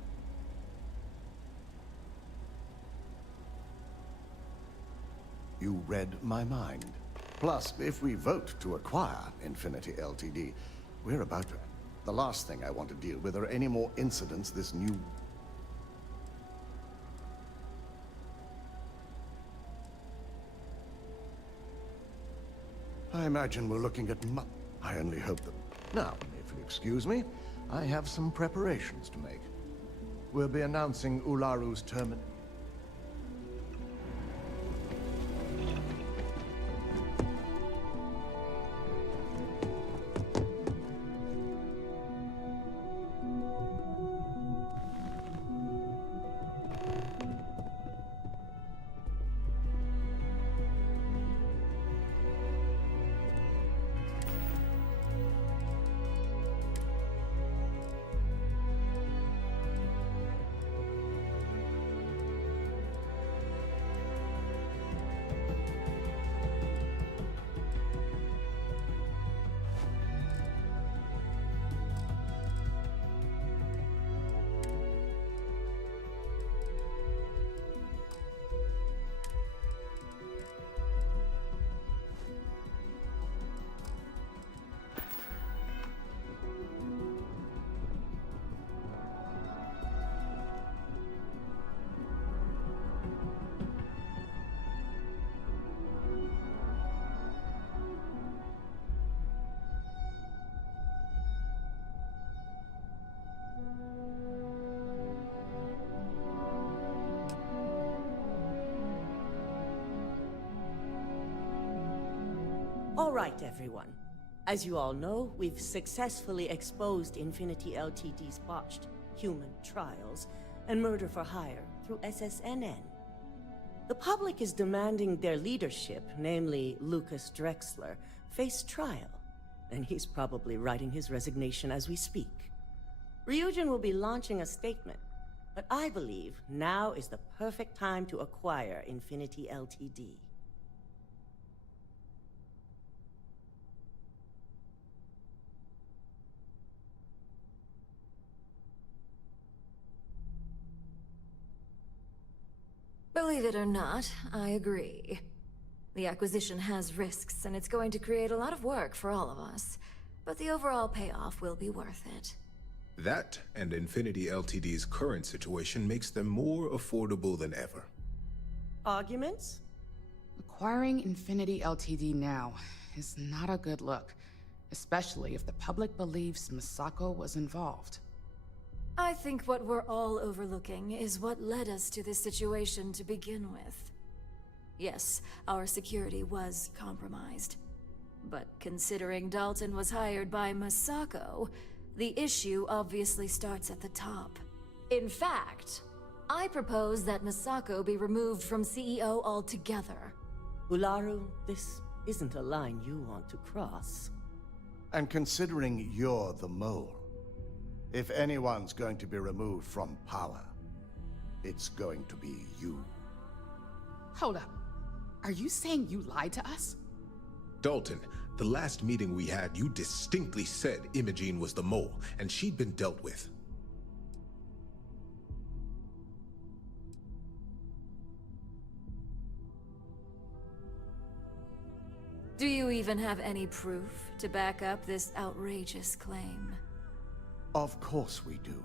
You read my mind. Plus, if we vote to acquire Infinity Ltd, we're about to... The last thing I want to deal with are any more incidents this new... I imagine we're looking at I only hope that... Now, if you excuse me, I have some preparations to make. We'll be announcing Ularu's termination. All right, everyone. As you all know, we've successfully exposed Infinity Ltd's botched human trials and murder for hire through SSNN. The public is demanding their leadership, namely Lucas Drexler, face trial, and he's probably writing his resignation as we speak. RYZEN will be launching a statement, but I believe now is the perfect time to acquire Infinity Ltd. Believe it or not, I agree. The acquisition has risks, and it's going to create a lot of work for all of us. But the overall payoff will be worth it. That and Infinity Ltd's current situation makes them more affordable than ever. Arguments? Acquiring Infinity Ltd now is not a good look, especially if the public believes Misako was involved. I think what we're all overlooking is what led us to this situation to begin with. Yes, our security was compromised. But considering Dalton was hired by Misako, the issue obviously starts at the top. In fact, I propose that Misako be removed from CEO altogether. Ularu, this isn't a line you want to cross. And considering you're the mole, if anyone's going to be removed from power, it's going to be you. Hold up. Are you saying you lied to us? Dalton, the last meeting we had, you distinctly said Imogene was the mole, and she'd been dealt with. Do you even have any proof to back up this outrageous claim? Of course we do.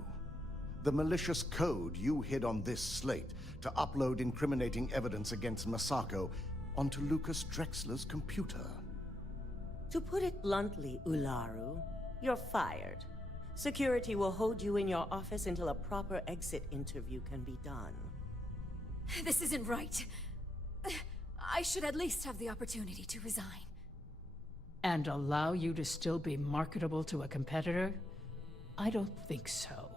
The malicious code you hid on this slate to upload incriminating evidence against Misako onto Lucas Drexler's computer. To put it bluntly, Ularu, you're fired. Security will hold you in your office until a proper exit interview can be done. This isn't right. I should at least have the opportunity to resign. And allow you to still be marketable to a competitor? I don't think so.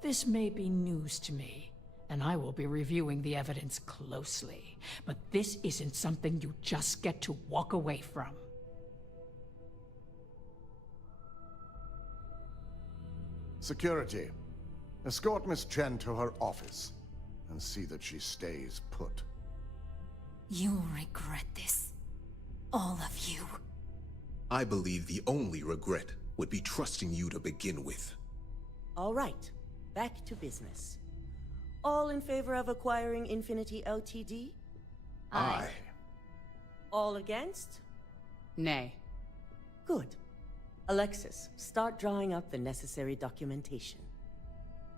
This may be news to me, and I will be reviewing the evidence closely. But this isn't something you just get to walk away from. Security, escort Miss Chen to her office and see that she stays put. You'll regret this. All of you. I believe the only regret would be trusting you to begin with. All right, back to business. All in favor of acquiring Infinity Ltd? Aye. All against? Nay. Good. Alexis, start drawing up the necessary documentation.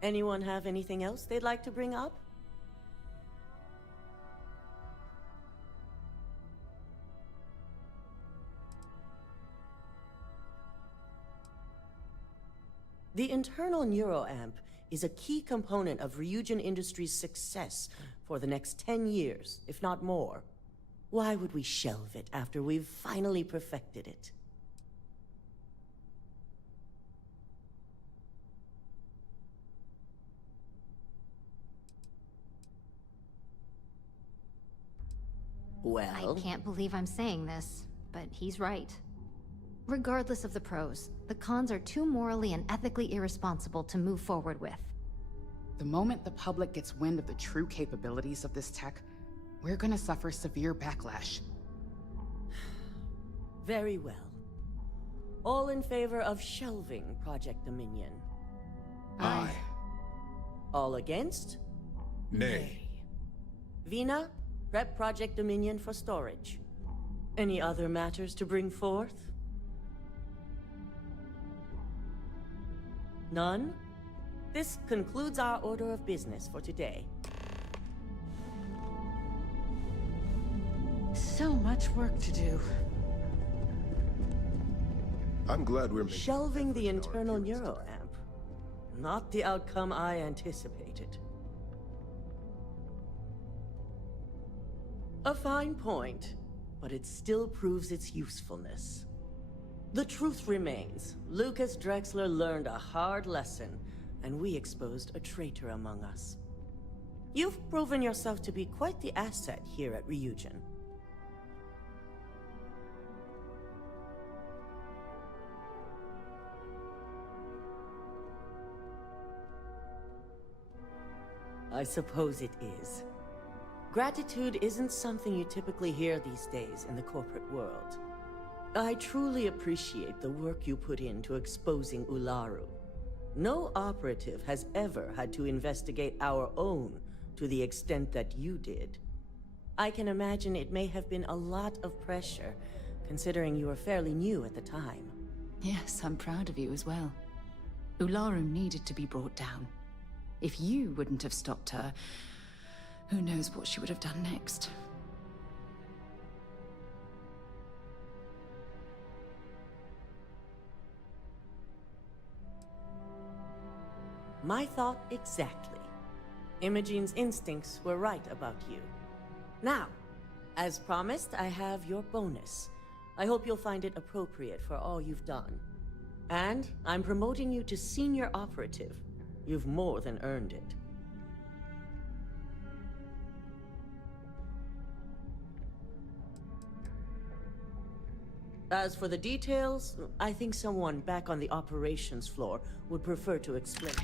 Anyone have anything else they'd like to bring up? The internal neuroamp is a key component of RYZEN Industries' success for the next 10 years, if not more. Why would we shelve it after we've finally perfected it? Well, I can't believe I'm saying this, but he's right. Regardless of the pros, the cons are too morally and ethically irresponsible to move forward with. The moment the public gets wind of the true capabilities of this tech, we're gonna suffer severe backlash. Very well. All in favor of shelving Project Dominion? Aye. All against? Nay. Vina, prep Project Dominion for storage. Any other matters to bring forth? None? This concludes our order of business for today. So much work to do. I'm glad we're making Shelving the internal neuroamp. Not the outcome I anticipated. A fine point, but it still proves its usefulness. The truth remains. Lucas Drexler learned a hard lesson, and we exposed a traitor among us. You've proven yourself to be quite the asset here at RYZEN. I suppose it is. Gratitude isn't something you typically hear these days in the corporate world. I truly appreciate the work you put into exposing Ularu. No operative has ever had to investigate our own to the extent that you did. I can imagine it may have been a lot of pressure, considering you were fairly new at the time. Yes, I'm proud of you as well. Ularu needed to be brought down. If you wouldn't have stopped her, who knows what she would have done next. My thought exactly. Imogene's instincts were right about you. Now, as promised, I have your bonus. I hope you'll find it appropriate for all you've done. And I'm promoting you to senior operative. You've more than earned it. As for the details, I think someone back on the operations floor would prefer to explain.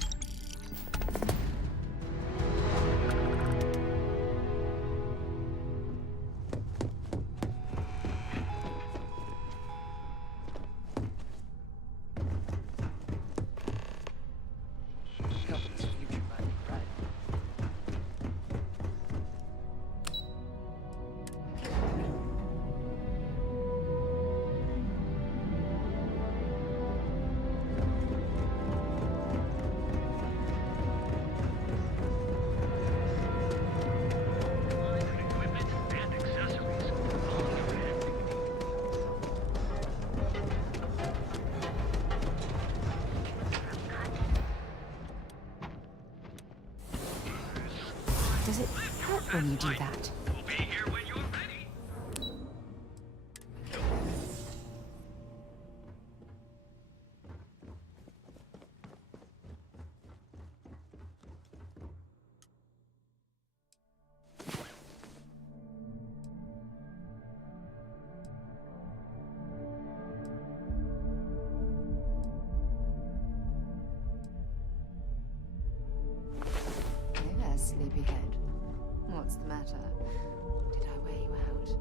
Does it hurt when you do that? Hey there, sleepyhead. What's the matter? Did I wear you out?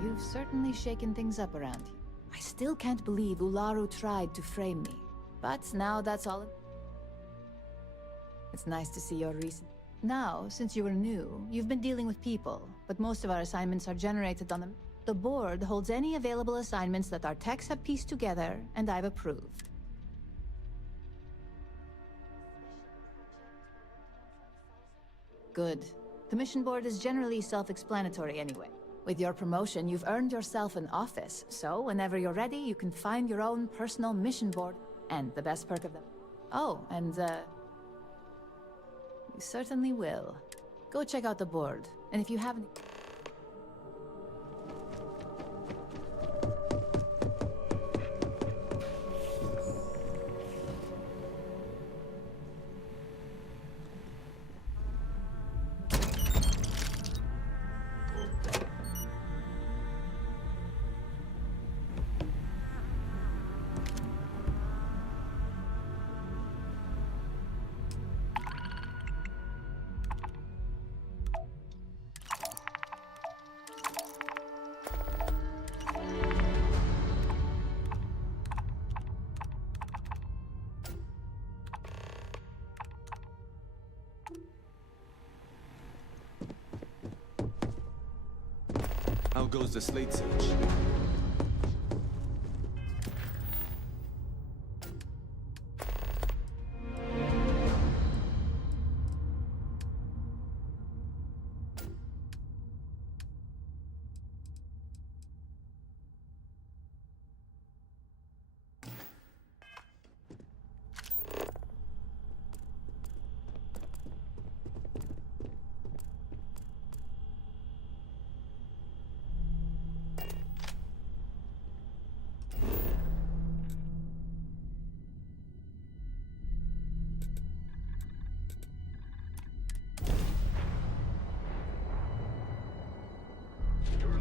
You've certainly shaken things up around here. I still can't believe Ularu tried to frame me. But now that's all. It's nice to see your recent... Now, since you were new, you've been dealing with people, but most of our assignments are generated on them. The board holds any available assignments that our techs have pieced together, and I've approved. Good. The mission board is generally self-explanatory anyway. With your promotion, you've earned yourself an office, so whenever you're ready, you can find your own personal mission board. And the best perk of them... Oh, and, you certainly will. Go check out the board, and if you haven't... goes the slate search.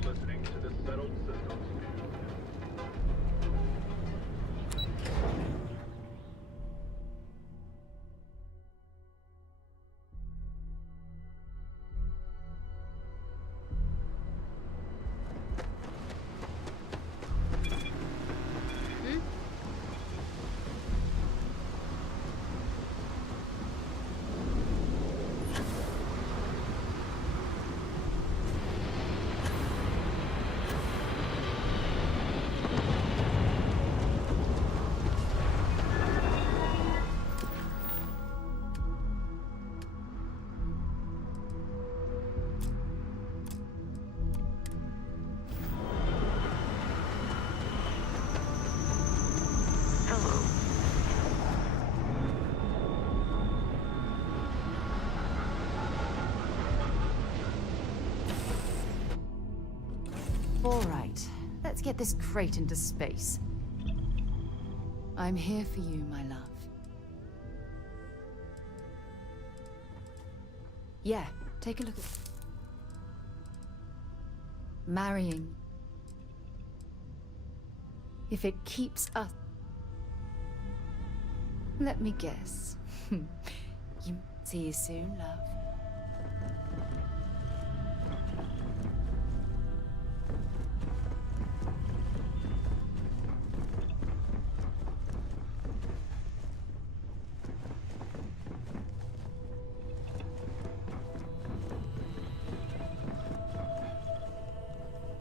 Listening to the settled systems. All right, let's get this crate into space. I'm here for you, my love. Yeah, take a look at... Marrying. If it keeps us... Let me guess. You see you soon, love.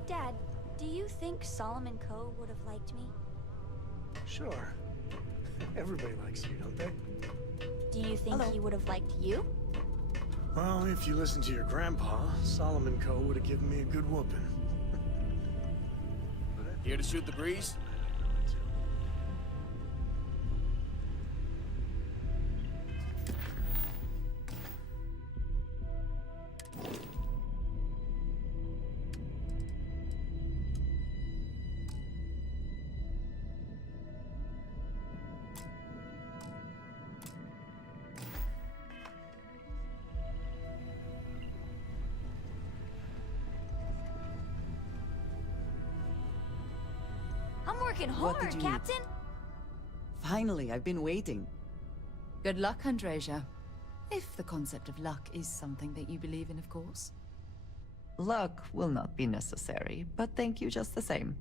Dad, do you think Solomon Coe would have liked me? Sure. Everybody likes you, don't they? Do you think he would have liked you? Well, if you listen to your grandpa, Solomon Coe would have given me a good whooping. Here to shoot the breeze? I'm working What hard, did you need? Captain! Finally, I've been waiting. Good luck, Andreja. If the concept of luck is something that you believe in, of course. Luck will not be necessary, but thank you just the same.